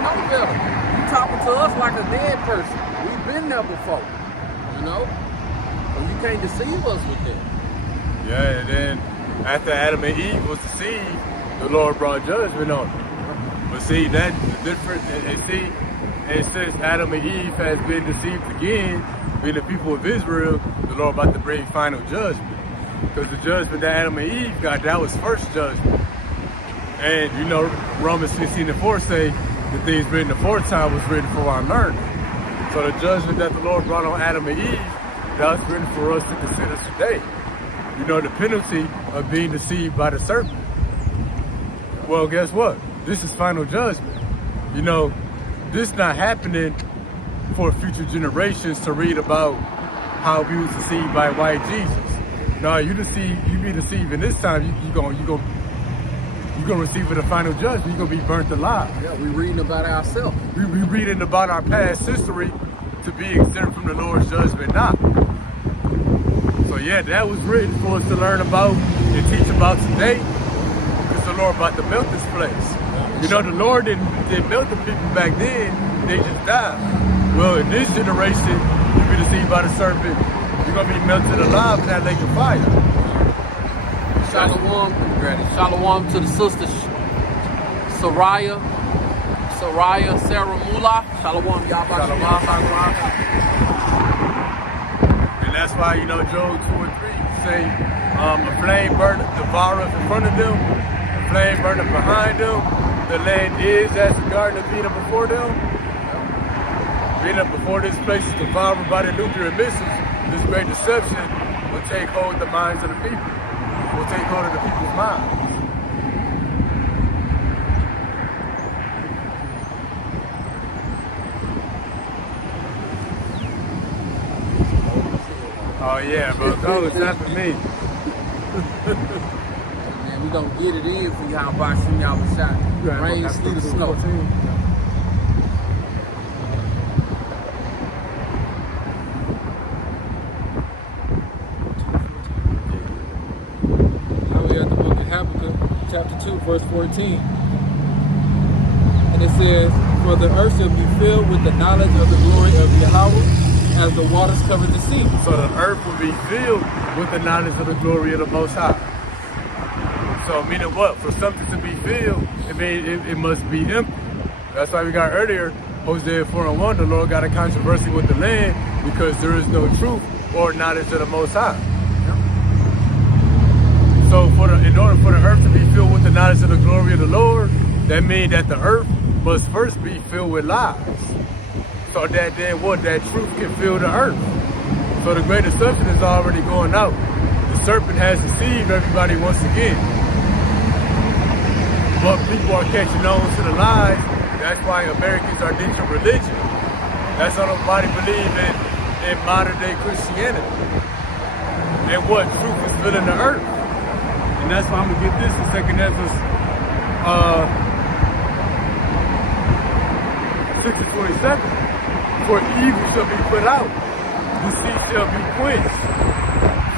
talking to us like a dead person. We've been there before. You know? So you can't deceive us with that. Yeah, and then after Adam and Eve was deceived, the Lord brought judgment on them. But see, that's different. And see, and since Adam and Eve has been deceived again, being the people of Israel, the Lord about to bring final judgment. Because the judgment that Adam and Eve got, that was first judgment. And you know, Romans 15:4 say the things written aforetime was written for our learning. So the judgment that the Lord brought on Adam and Eve, that's written for us to consider today. You know, the penalty of being deceived by the serpent. Well, guess what? This is final judgment. You know, this not happening for future generations to read about how we was deceived by white Jesus. No, you be deceived in this time, you gonna you're gonna receive the final judgment. You're gonna be burnt alive. Yeah, we reading about ourselves. We reading about our past history to be exempt from the Lord's judgment now. So yeah, that was written for us to learn about and teach about today, because the Lord about to melt this place. You know, the Lord didn't melt the people back then, they just died. Well, in this generation, you'll be deceived by the serpent. You're gonna be melted alive in that lake of fire. Shalom, shalom to the sister Saraya Sarah Mullah. Shalom, y'all. And that's why, you know, Job 2 and 3 say, a flame burneth devoureth in front of them, a flame burneth behind them, the land is as the garden of Eden before them. Eden before this place is devoured by the nuclear missiles. This great deception will take hold of the minds of the people, will take hold of the people's minds. Oh yeah, bro. Oh, it's not for me. Man, we gonna get it in for y'all by some y'all was shot. Rain, sleet, or snow. Now we at the book of Habakkuk, chapter 2, verse 14. And it says, "For the earth shall be filled with the knowledge of the glory of Yahweh, as the waters cover the sea." So the earth will be filled with the knowledge of the glory of the Most High. So meaning what? For something to be filled, it must be empty. That's why we got earlier, Hosea 4 and 1, the Lord got a controversy with the land because there is no truth or knowledge of the Most High. So in order for the earth to be filled with the knowledge of the glory of the Lord, that means that the earth must first be filled with lies. So that then that truth can fill the earth. So the great deception is already going out. The serpent has deceived everybody once again. But people are catching on to the lies. That's why Americans are ditching religion. That's why nobody believes in modern day Christianity. And what truth is filling the earth. And that's why I'm gonna get this in 2 Ezra 6:27. For evil shall be put out, deceit shall be quenched,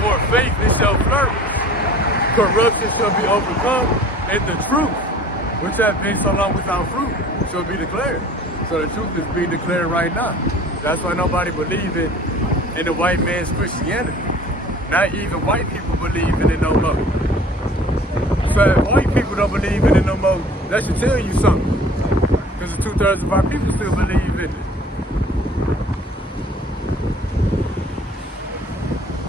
for faith it shall flourish, corruption shall be overcome, and the truth, which has been so long without fruit, shall be declared. So the truth is being declared right now. That's why nobody believes in the white man's Christianity. Not even white people believe in it no more. So if white people don't believe in it no more, that should tell you something. Because 2/3 of our people still believe in it.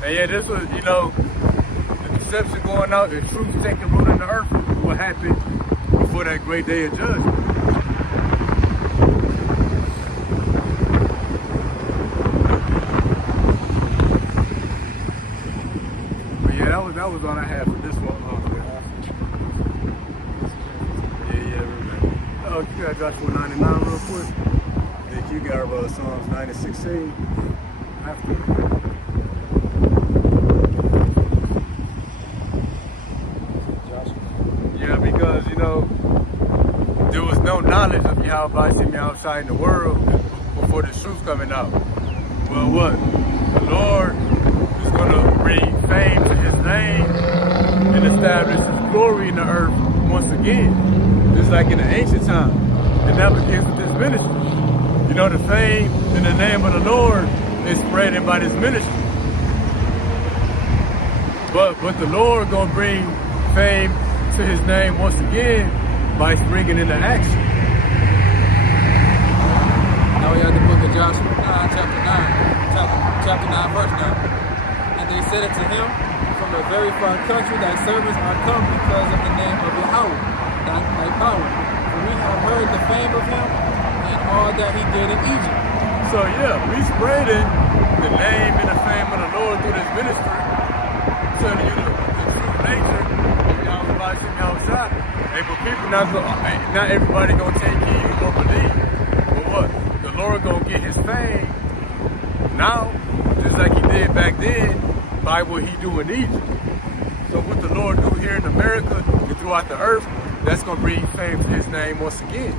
And yeah, this was, you know, the deception going out, the truth taking root in the earth, what happened before that great day of judgment. But yeah, that was all I had for this one. Oh, you got Joshua 99 real quick. Then you got Psalms 90:16 after. Yeah, because, you know, there was no knowledge of Yahweh Shem outside in the world before the truth coming out. Well, what? The Lord is going to bring fame to his name and establish his glory in the earth once again. Just like in the ancient time. And that begins with this ministry. You know, the fame in the name of the Lord is spreading by this ministry. But the Lord going to bring fame to his name once again by springing into action. Now we have the book of Joshua, chapter 9, verse 9. And they said unto him, from a very far country thy servants are come because of the name of Yahweh, thy power. For we have heard the fame of him and all that he did in Egypt. So yeah, we spreading the name and the fame of the Lord through this ministry, telling you the true nature of Yahweh Shem outside. Hey, but people not everybody gonna take heed or believe. But what? The Lord gonna get his fame now, just like he did back then, by what he do in Egypt. So what the Lord do here in America and throughout the earth, that's going to bring fame to his name once again.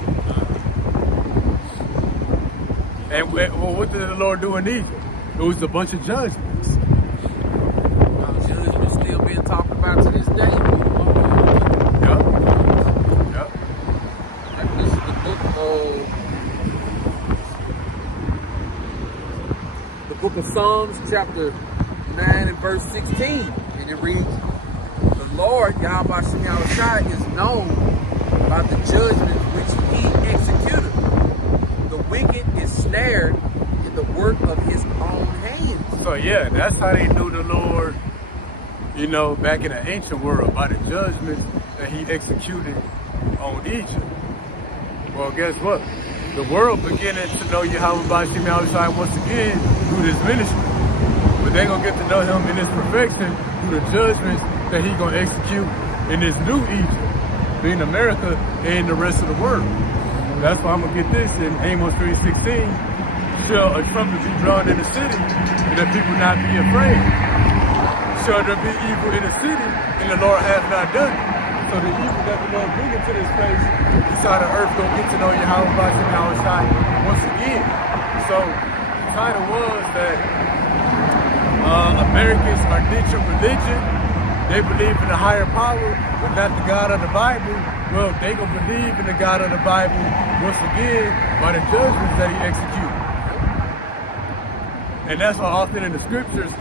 And what did the Lord do in Egypt? It was a bunch of judgments. Judgment still being talked about to this day. Yep. Yep. This is the book of Psalms, chapter 9 and verse 16. And it reads, the Lord, Yahweh Shem Yahushua, is known by the judgment which he executed. The wicked is snared in the work of his own hands. So yeah, that's how they knew the Lord, you know, back in the ancient world, by the judgments that he executed on Egypt. Well, guess what? The world beginning to know Yahweh Bashim Yahushua once again through this ministry. But they're going to get to know him in his perfection through the judgments that he's going to execute in this new Egypt, being America and the rest of the world. That's why I'm going to get this in Amos 3:16. Shall a trumpet be drawn in the city, and the people not be afraid? Shall there be evil in the city, and the Lord hath not done it? So the evil that the Lord bring into this place, this side of earth gonna get to know Yahweh Bashim Yahushua once again. So the title was that Americans are ditching religion. They believe in a higher power, but not the God of the Bible. Well, they gonna believe in the God of the Bible once again by the judgments that he executes. And that's why often in the scriptures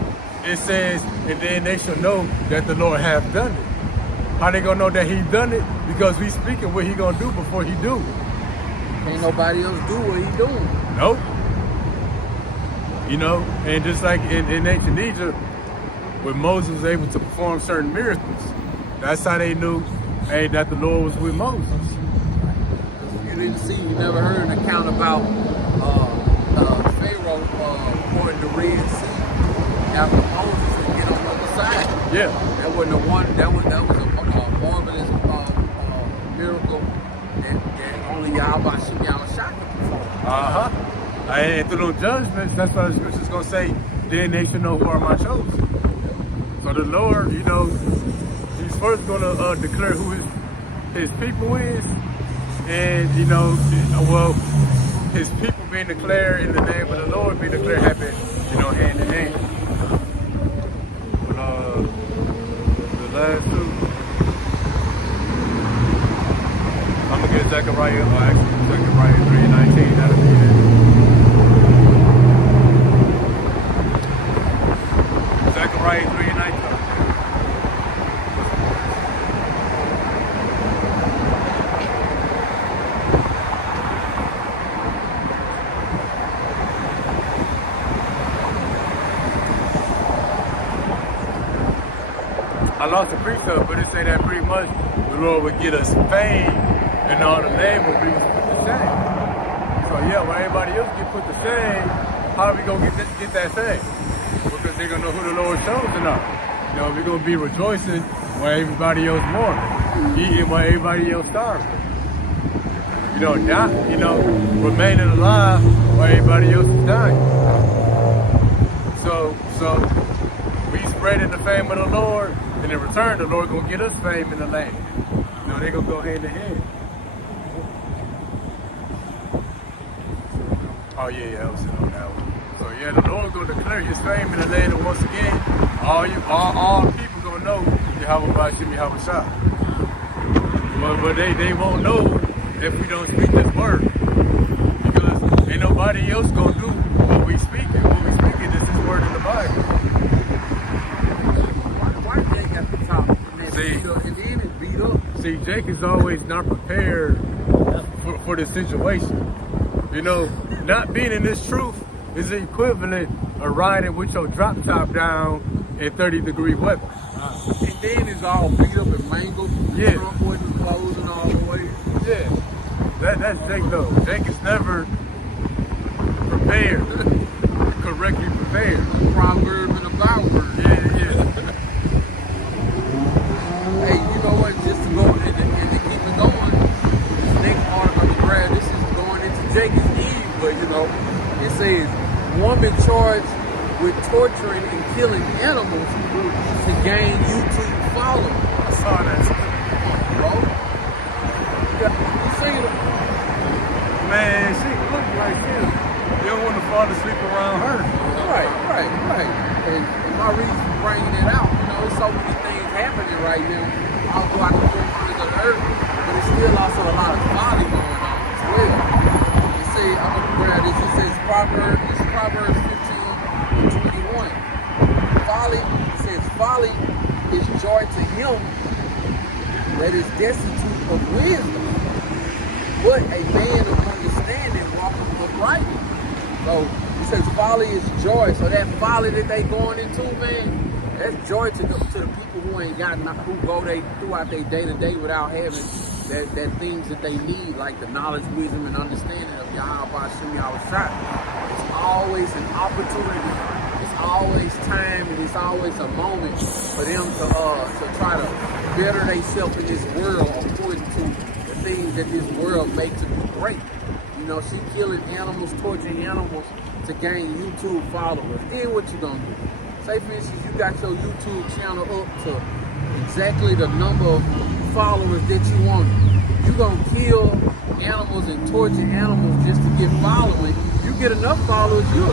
it says, and then they shall know that the Lord hath done it. How they gonna know that he done it? Because we speaking what he gonna do before he do. Ain't nobody else do what he doing. Nope. You know, and just like in ancient Egypt, when Moses was able to perform certain miracles, that's how they knew, hey, that the Lord was with Moses. You didn't see, you never heard an account about Pharaoh parting the Red Sea after Moses could get on the other side. Yeah. That wasn't a one. That was a marvelous miracle that only Yahweh Shem Yahushua could perform. And through those judgments, that's why the scripture's gonna say, then they should know who are my chosen. So the Lord, you know, he's first gonna declare who his people is, and you know, well, his people being declared in the name of the Lord, being declared happen, you know, hand in hand. But the last two, I'm gonna get Zechariah, Zechariah 3:19. That'll be it. Zechariah 3:19. I lost the precept, but it say that pretty much the Lord would get us fame and all the name would be put to shame. So yeah, when everybody else get put to shame, how are we gonna get that fame? Because they're gonna know who the Lord chosen are. You know, we're gonna be rejoicing while everybody else mourning, eating while everybody else starving. You know, remaining alive while everybody else is dying. So we spreading the fame of the Lord, and in return, the Lord gonna get us fame in the land. You know, they gonna go hand in hand. Oh yeah, I was on that one. So yeah, the Lord gonna declare his fame in the land, and once again, all people gonna know Yahweh Bashim Yahushua. But they won't know if we don't speak this word. Because ain't nobody else gonna do what we speaking. What we speaking is this word in the Bible. Why Jake at the top? And then it beat up. See, Jake is always not prepared for the situation. You know, not being in this truth is the equivalent of riding with your drop top down in 30-degree weather. And then it's all beat up and mangled. Yeah. Trump wasn't closing all the way. Yeah. That's Jake though. Jake is never prepared. Correctly prepared. A proverb and a byword. Yeah. Hey, you know what? Just to go and to keep it going, this next article of the graph, this is going into Jacob's Eve, but you know, it says woman charged with torturing and killing animals to gain YouTube followers. I saw that. Bro, man, she look like she. You don't want to fall asleep around her. Right. And my reason for bringing it out, there's so many things happening right now all throughout the four corners of the earth, but it's still also a lot of folly going on as well. It says, I'm going to grab this, it says Proverbs 15:21. It says, folly is joy to him that is destitute of wisdom, but a man of understanding walketh uprightly. So it says folly is joy. So that folly that they going into, man, that's joy to the people who ain't got, who go throughout their day to day without having that things that they need, like the knowledge, wisdom, and understanding of Yahweh Shem Yahushua. It's always an opportunity. It's always time, and it's always a moment for them to try to better themselves in this world according to the things that this world makes to be great. She killing animals, torturing animals to gain YouTube followers. Then what you gonna do? Say for instance, you got your YouTube channel up to exactly the number of followers that you want. You gonna kill animals and torture animals just to get following. You get enough followers, you'll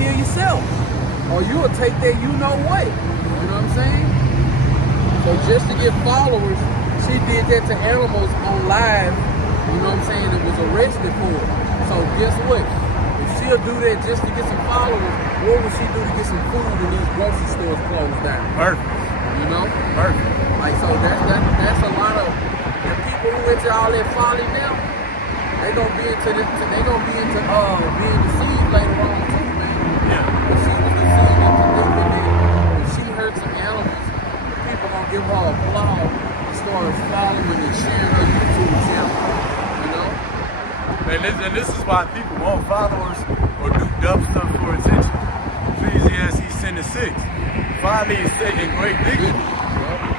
kill yourself. Or you'll take that what. You know what I'm saying? So just to get followers, she did that to animals on live. You know what I'm saying? It was arrested for it. So guess what? If she'll do that just to get some followers, what would she do to get some food when these grocery stores closed down? Perfect. Perfect. Like, so that's a lot of the people who into all that folly now. They gonna be into being deceived later on too, man. Yeah. But she was deceived into thinking that if she hurt some animals, people gonna give her applause as far as following and sharing her YouTube channel. And this is why people want followers or do dumb stuff for attention. Ecclesiastes 10:6. Folly is set in great dignity.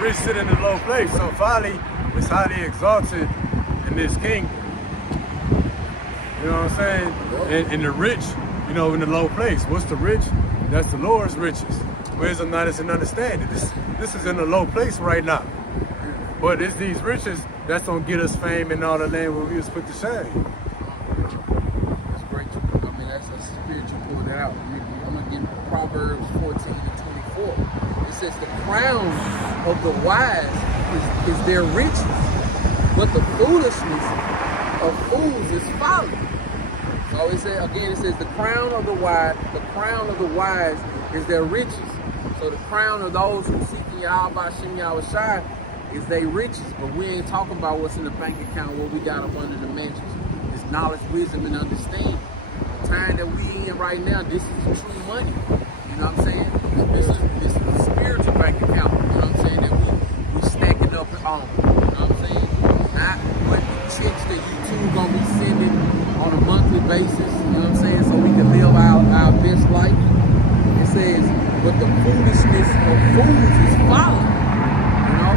Rich sit in a low place. So folly is highly exalted in this kingdom. You know what I'm saying? And the rich, in the low place. What's the rich? That's the Lord's riches. Wisdom, knowledge, and understanding. This is in a low place right now. But it's these riches that's gonna get us fame in all the land where we was put to shame. That's great. I mean, that's a spirit you pulled out. I'm gonna give Proverbs 14:24. It says the crown of the wise is their riches, but the foolishness of fools is folly. So it says the crown of the wise is their riches. So the crown of those who seek Yahweh Shem Yahushua is their riches, but we ain't talking about what's in the bank account, what we got up under the mansions. It's knowledge, wisdom, and understanding. The time that we in right now, this is true money. You know what I'm saying? This is the spiritual bank account. You know what I'm saying? That we stacking up on. You know what I'm saying? Not what the checks that YouTube gonna be sending on a monthly basis. You know what I'm saying? So we can live our best life. It says, but the foolishness of fools is folly. You know?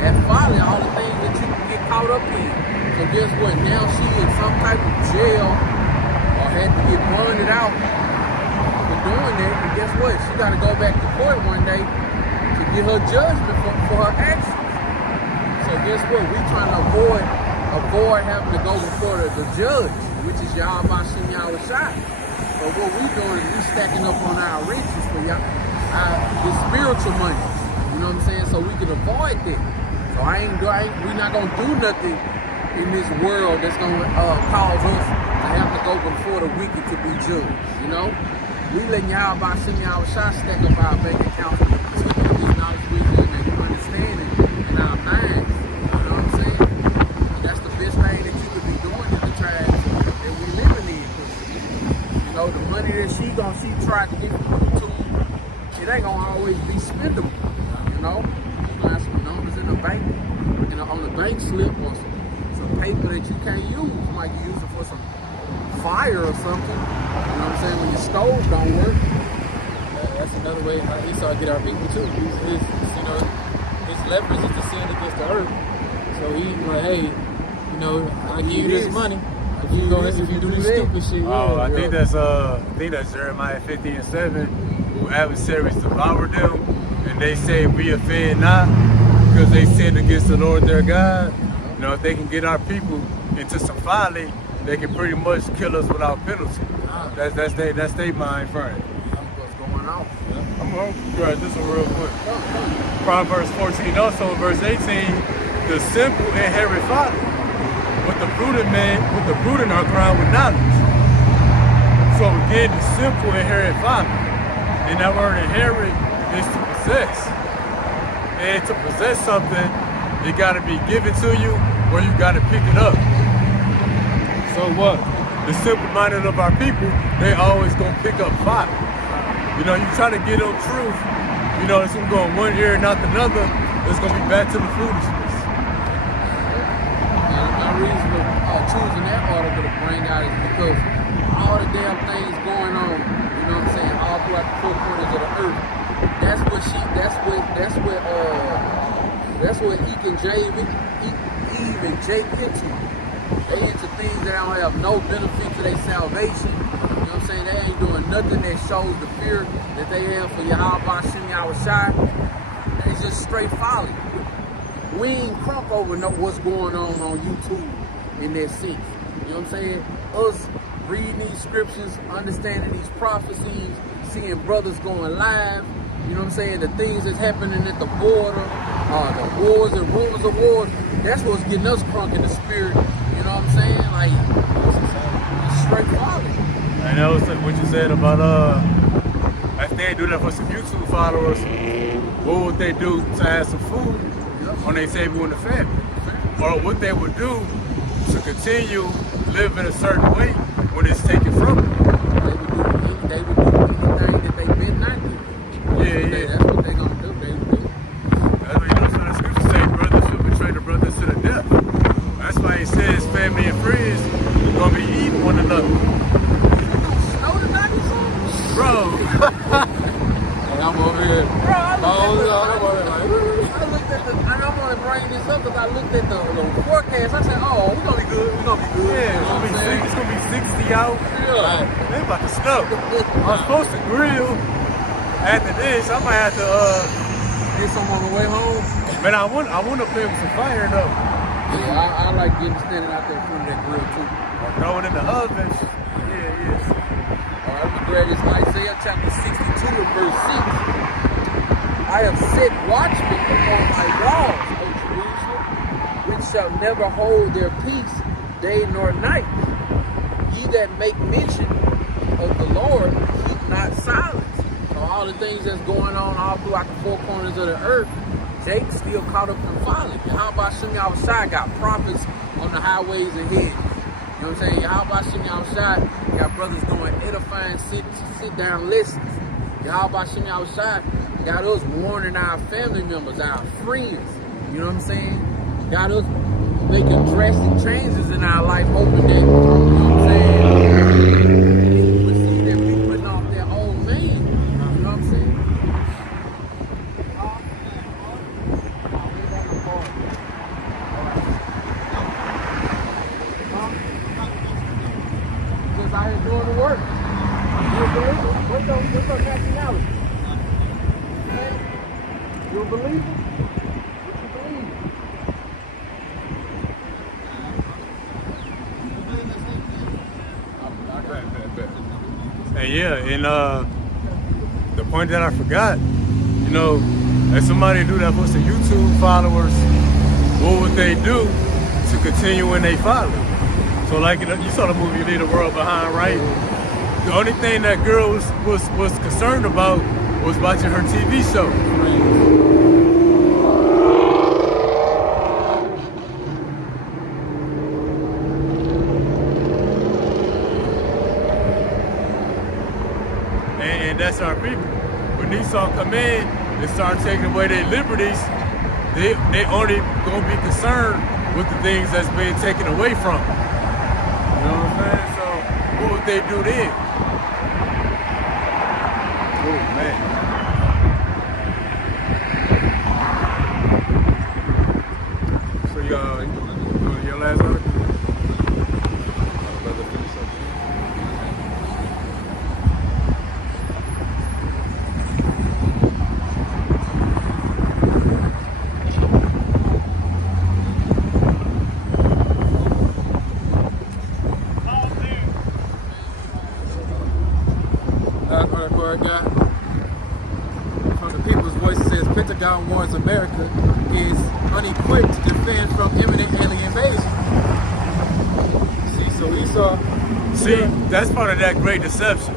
That folly, all the things that you can get caught up in. So guess what? Now she in some type of jail or had to get bonded out for doing that. And guess what? She got to go back to court one day to get her judgment for her actions. So guess what? We trying to avoid having to go before the judge, which is Yahweh Shem Yahushua. So what we doing is we stacking up on our riches for the spiritual money. You know what I'm saying? So we can avoid that. So we're not gonna do nothing in this world that's gonna cause us to have to go before the wicked to be judged. You know, we letting Yahweh Shem Yahushua stack up our bank accounts, taking up this knowledge, wisdom, and understanding in our minds. You know what I'm saying? And that's the best thing that you could be doing in the times that we living in. You know, the money that she tried to get from YouTube, it ain't gonna always be spendable. You know, you gonna have some numbers in the bank, on the bank slip, or some paper that you can't use. You might use it for some fire or something. You know what I'm saying? When your stove don't work. That's another way how Esau get our people too. His leverage is to sin against the earth. So he's like, hey, I give you this money. If you do this stupid shit. Oh, I think that's Jeremiah 50:7. Who adversaries devour them, and they say we offend not, because they sin against the Lord their God. If they can get our people into some folly, they can pretty much kill us without penalty. That's they mind frame. What's going on? I'm gonna grab this one real quick. Proverbs 14 also, verse 18, the simple inherit folly, but the prudent are crowned with knowledge. So again, the simple inherit folly. And that word inherit is to possess. And to possess something, it gotta be given to you or you gotta pick it up. So what? The simple-minded of our people, they always gonna pick up folly. You know, you try to get them truth, you know, it's gonna go in one ear and not the other, it's gonna be back to the foolishness. My reason for choosing that article to bring out is because all the damn things going on, you know what I'm saying, all throughout the four corners of the earth. That's what Eve and Jake into. They into things that don't have no benefit to their salvation. You know what I'm saying? They ain't doing nothing that shows the fear that they have for Yahweh Shem Yahushai. It's just straight folly. We ain't crunk over know what's going on YouTube in that sense. You know what I'm saying? Us reading these scriptures, understanding these prophecies, seeing brothers going live, you know what I'm saying? The things that's happening at the border, the wars and rumors of wars, that's what's getting us crunk in the spirit. You know what I'm saying? Like, it's straight folly. And that was what you said about, if they do that for some YouTube followers, what would they do to have some food on their table in the family? Or what they would do to continue living a certain way when it's taken from them. They would do anything that they meant not to. Yeah. That's what they gonna do. They would do. That's what, you know, so the scripture say brothers should betray the brothers to the death. That's why it says family and friends are gonna be eating one another. Snow tonight or something? Bro. And I'm over here. Bro, I looked like, at the, and I'm gonna bring this up because I looked at the forecast. I said, oh, we're gonna be good. We're gonna be good. Yeah, it's gonna be 60 out. Yeah. They about to snow. I'm supposed to grill after this. I might have to Get some on the way home. man, I want to play with some fire though. Yeah, I like getting standing out there in front of that grill too. Throw it in the oven. Yeah. All right, we grab this Isaiah chapter 62 and verse 6. I have set watchmen upon my walls, O Jerusalem, which shall never hold their peace day nor night. Ye that make mention of the Lord, keep not silence. So all the things that's going on all throughout the four corners of the earth, Jake still caught up in folly. Yahweh Shem Yahushai got prophets on the highways and hedges. You know what I'm saying? Yahweh Shem Yahushai got brothers doing edifying sit down lessons. Yahweh Shem Yahushai got us warning our family members, our friends. You know what I'm saying? Got us making drastic changes in our life, hoping that, you know what I'm saying, we see that we putting off that old man. You know what I'm saying? Just out here doing the work. What's your nationality? You a believer? What you believe? And yeah, and the point that I forgot, you know, if somebody do that for some YouTube followers, what would they do to continue when they follow? So like, you saw the movie Leave the World Behind, right? The only thing that girl was concerned about was watching her TV show. And that's our people. When Esau come in and start taking away their liberties, they only gonna be concerned with the things that's being taken away from them. You know what I'm saying? So what would they do then? Oh man. So your last article? Pentagon warns America is unequipped to defend from imminent alien invasion. See, so Esau. See, that's part of that great deception.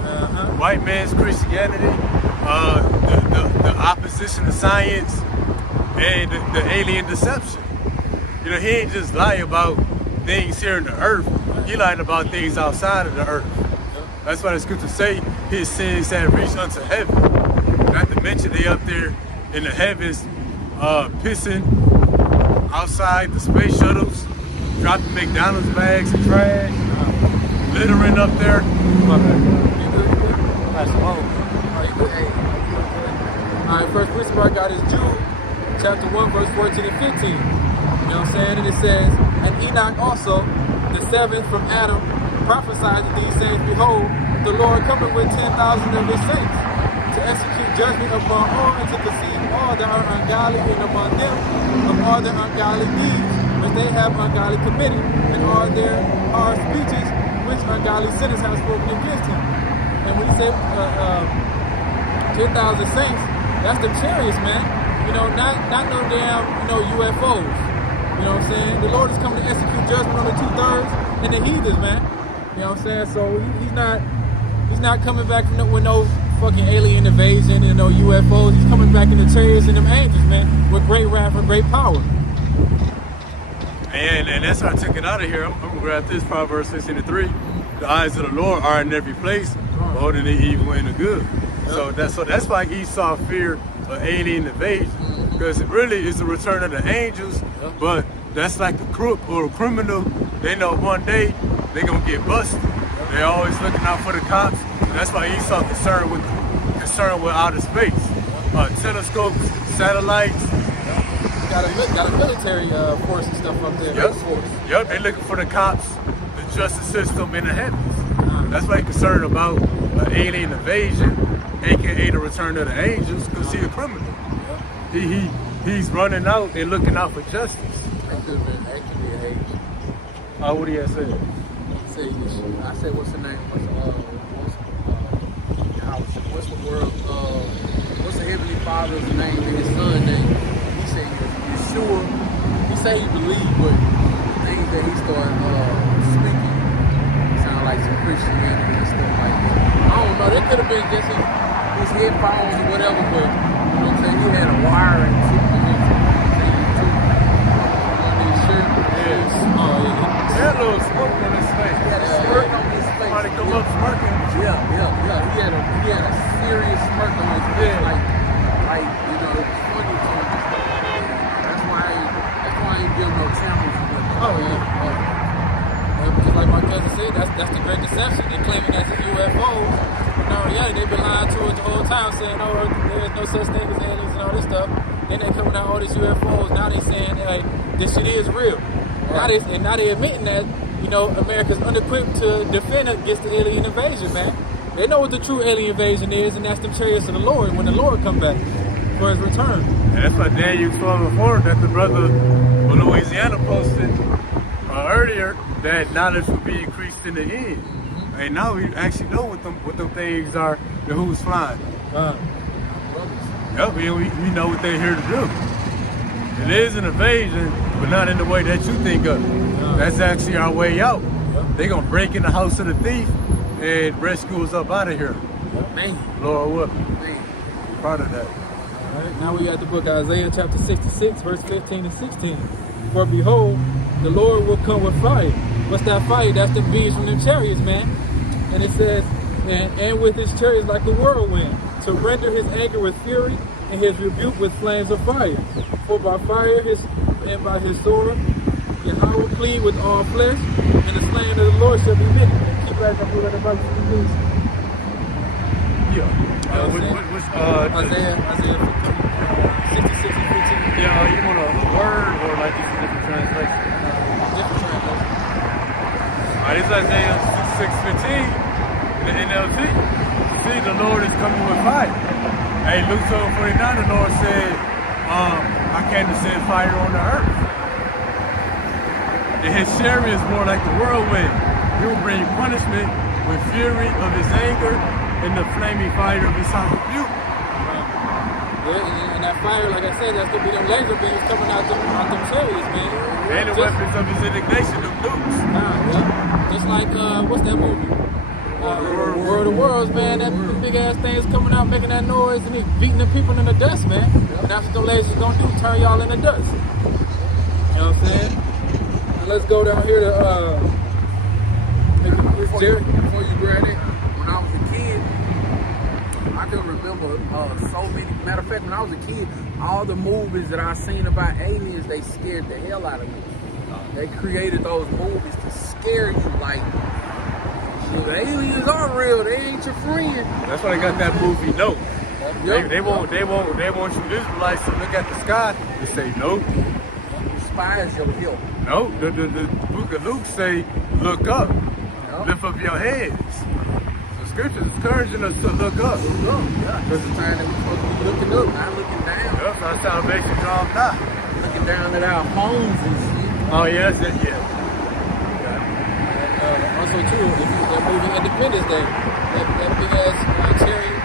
White man's Christianity, the opposition to science, and the alien deception. You know, he ain't just lying about things here in the earth. He lying about things outside of the earth. That's why the scriptures say his sins have reached unto heaven. Not to mention they up there in the heavens, pissing outside the space shuttles, dropping McDonald's bags and trash, littering up there. That's all. Alright, first precept I got is Jude, chapter 1, verse 14 and 15. You know what I'm saying? And it says, and Enoch also, the seventh from Adam, prophesied to these sayings, behold, the Lord cometh with 10,000 of his saints, to execute judgment upon all and to deceive all that are ungodly, and among them of all their ungodly deeds, which they have ungodly committed, and all their hard speeches, which ungodly sinners have spoken against him. And when he said 10,000 saints, that's the chariots, man. You know, not no damn, UFOs. You know what I'm saying? The Lord is coming to execute judgment on the 2/3 and the heathens, man. You know what I'm saying? So he's not coming back with no fucking alien invasion and no UFOs. He's coming back in the chariots and them angels, man, with great wrath and great power. And that's how I took it out of here. I'm gonna grab this Proverbs 16:3. The eyes of the Lord are in every place, beholding the evil and the good. Yep. So that's why Esau feared an alien invasion, because it really is the return of the angels. Yep. But that's like a crook or a criminal. They know one day they're gonna get busted. Yep. They're always looking out for the cops. And that's why Esau concerned with outer space, telescopes, satellites. Got a military force and stuff up there. Yep. Force. Yep, they're looking for the cops, the justice system in the heavens. That's why he's concerned about an alien invasion, aka the return of the angels, because he's a criminal. Yep. He's running out and looking out for justice. That could have been actually an age. What do you have said? I said, what's the name? What's the world? What's the Heavenly Father's name and his son's name? He said Yeshua. He said he believed, but the things that he started speaking sound like some Christianity and stuff like that. I don't know. That could have been just his headphones or whatever, but you know what I'm saying? He had a wire and took him into on his shirt. Yes. Oh, yeah. He had a little smoke on his face. He had a smirk on his face. Somebody come up smirking. Yeah. He had a serious smirk on his face, like it was funny to him. That's why I ain't give no channels. Oh yeah. Because like my cousin said, that's the great deception. They're claiming that's a UFO. No, yeah, they've been lying to us the whole time, saying, there's no such thing as aliens and all this stuff. Then they coming out all these UFOs. Now they saying, hey, this shit is real. Right. Now they admitting that, America's unequipped to defend against the alien invasion, man. They know what the true alien invasion is, and that's the chariots of the Lord when the Lord come back for his return. And that's why Daniel 12:4 that the brother from Louisiana posted earlier, that knowledge will be increased in the end. Mm-hmm. And now we actually know what them things are and who's flying. Yep, we know what they're here to do. It is an invasion, but not in the way that you think of it. That's actually our way out. Yep. They're going to break in the house of the thief and rescue us up out of here. Man. Lord, what? Proud of that. All right, now we got the book Isaiah chapter 66, verse 15 and 16. For behold, the Lord will come with fire. What's that fire? That's the beams from the chariots, man. And it says, and with his chariots like a whirlwind, to render his anger with fury and his rebuke with flames of fire. For by fire and by his sword, Yahweh will plead with all flesh, and the slain of the Lord shall be many. Keep right up with the Bible, please. Yeah. Isaiah 66 and 15. Yeah, you want a word or like these different translations? Different translations. This is Isaiah 66:15 in the NLT. See, the Lord is coming with fire. Hey, Luke 12:49, the Lord said, I came to send fire on the earth. And his chariot is more like the whirlwind. He will bring punishment with fury of his anger and the flaming fire of his hot rebuke. And that fire, like I said, that's gonna be them laser beams coming out them chariots, man. And the weapons of his indignation, them nukes. Yeah. Just like what's that movie? World of Worlds, man. That big ass thing is coming out making that noise and he beating the people in the dust, man. And that's what the lasers gonna do, turn y'all in the dust. You know what I'm saying? And let's go down here to Before you grab it, when I was a kid, I can remember so many. Matter of fact, when I was a kid, all the movies that I seen about aliens, they scared the hell out of me. They created those movies to scare you, like, the aliens are real. They ain't your friend. That's why they got that movie Nope. Yep. They want you Israelites to look at the sky and say nope. Spies your help. No, the book of Luke say, look up, lift up your heads. The scriptures is encouraging us to look up. That's the time that we're supposed to be looking up, not looking down. That's our salvation draws nigh. Looking down at our homes and shit. Oh yes, yeah. also too, that movie Independence Day, that big ass chariot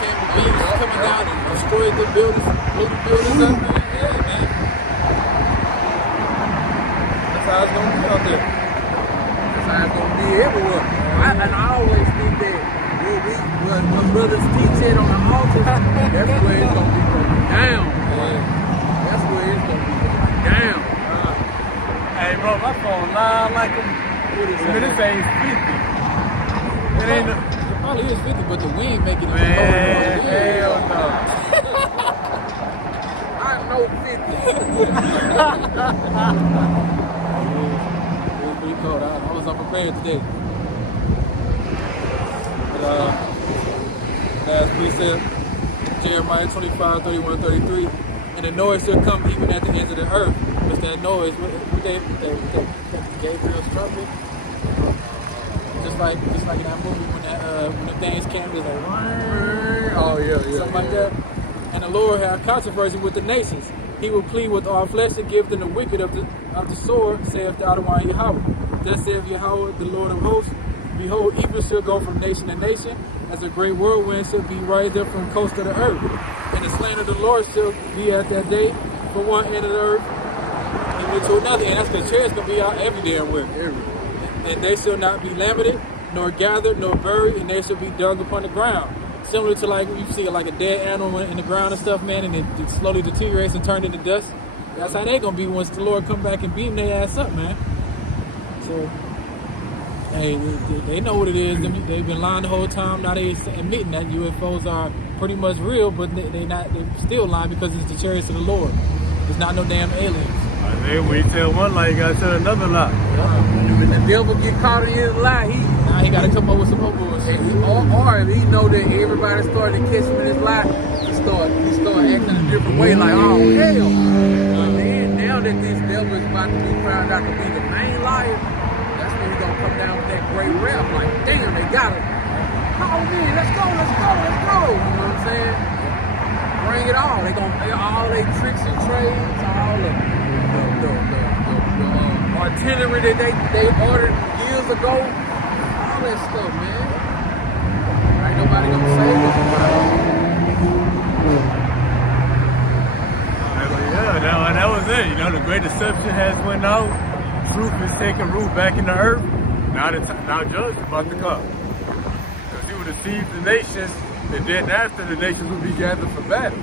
came with beams coming down and destroyed the buildings, blew the buildings up, man. Yeah, man. That's how it's gonna be out there. That's how it's gonna be everywhere. And I always think that when brothers teach it on the altar, that's where it's gonna be going down. That's where it's gonna be going down. Hey bro, my phone lying like a this thing's 50. It ain't no, It probably is 50, but the wind making it man, lower. hell no. I know 50. It was pretty cold. I was unprepared today. But, last precept, Jeremiah 25, 31, 33. And the noise shall come even at the ends of the earth. What's that noise? What they Gabriel's trumpet? Just like in that movie when the things came, it was like, Oh yeah. something like that. And the Lord had controversy with the nations. He will plead with all flesh and give them the wicked of the sword, saith the Adonai Yahweh. Thus saith Yahweh, the Lord of hosts, behold, evil shall go from nation to nation, as a great whirlwind shall be raised up from the coast of the earth. And the slain of the Lord shall be at that day from one end of the earth and to another. And that's because chariots gonna be out every damn where. And they shall not be lamented, nor gathered, nor buried, and they shall be dug upon the ground. Similar to like when you see like a dead animal in the ground and stuff, man, and it slowly deteriorates and turns into dust. That's how they gonna be once the Lord come back and beam their ass up, man. So, hey, they know what it is. They've been lying the whole time. Now they admitting that UFOs are pretty much real, but they still lying because it's the chariots of the Lord. It's not no damn aliens. Then when you tell one lie, you gotta tell another lie. When the devil get caught in his lie, Now he gotta come up with some more bullshit. or if he know that everybody started to catch him in his lie, he start acting a different way, like, oh hell. But then now that this devil is about to be found out to be the main liar, that's when he's gonna come down with that great rap, like, damn, they got him. Oh man, let's go. You know what I'm saying? Bring it all. All they tricks and trades, all the artillery that they ordered years ago, all that stuff, man. Ain't nobody gonna save us. Yeah, that was it. You know, the great deception has went out. Truth is taking root back in the earth. Now judge is about to come. Because he will deceive the nations, and then after the nations will be gathered for battle.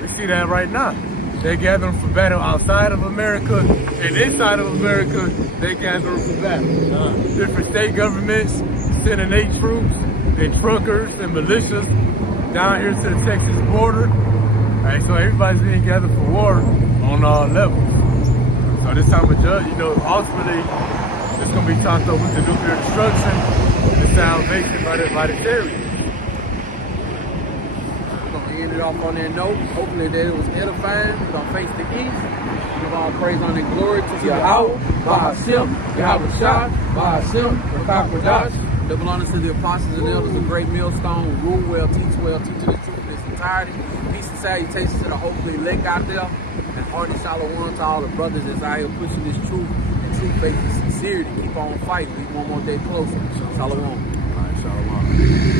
We see that right now. They're gathering for battle outside of America, and inside of America, they're gathering for battle. Different state governments sending their troops, their truckers, and militias down here to the Texas border. Right, so everybody's being gathered for war on all levels. So this time of judge, you know, ultimately, it's going to be talked over with the nuclear destruction and the salvation by the chariots. End it off on that note. Hopefully that it was edifying. We're gonna face the east. Give all praise, honor, and glory to Yahweh, Ba'ashem, Yahweh Shah, Ba'ashem, Rakakadash. Double honors to the apostles and elders of Great Millstone, who rule well, teach well, teaching the truth in its entirety. Peace and salutations to the hopefully elect out there. And hearty shalom to all the brothers as I am pushing this truth and true faith and sincerity. Keep on fighting. We one more day closer. Shalom. All right, shalom.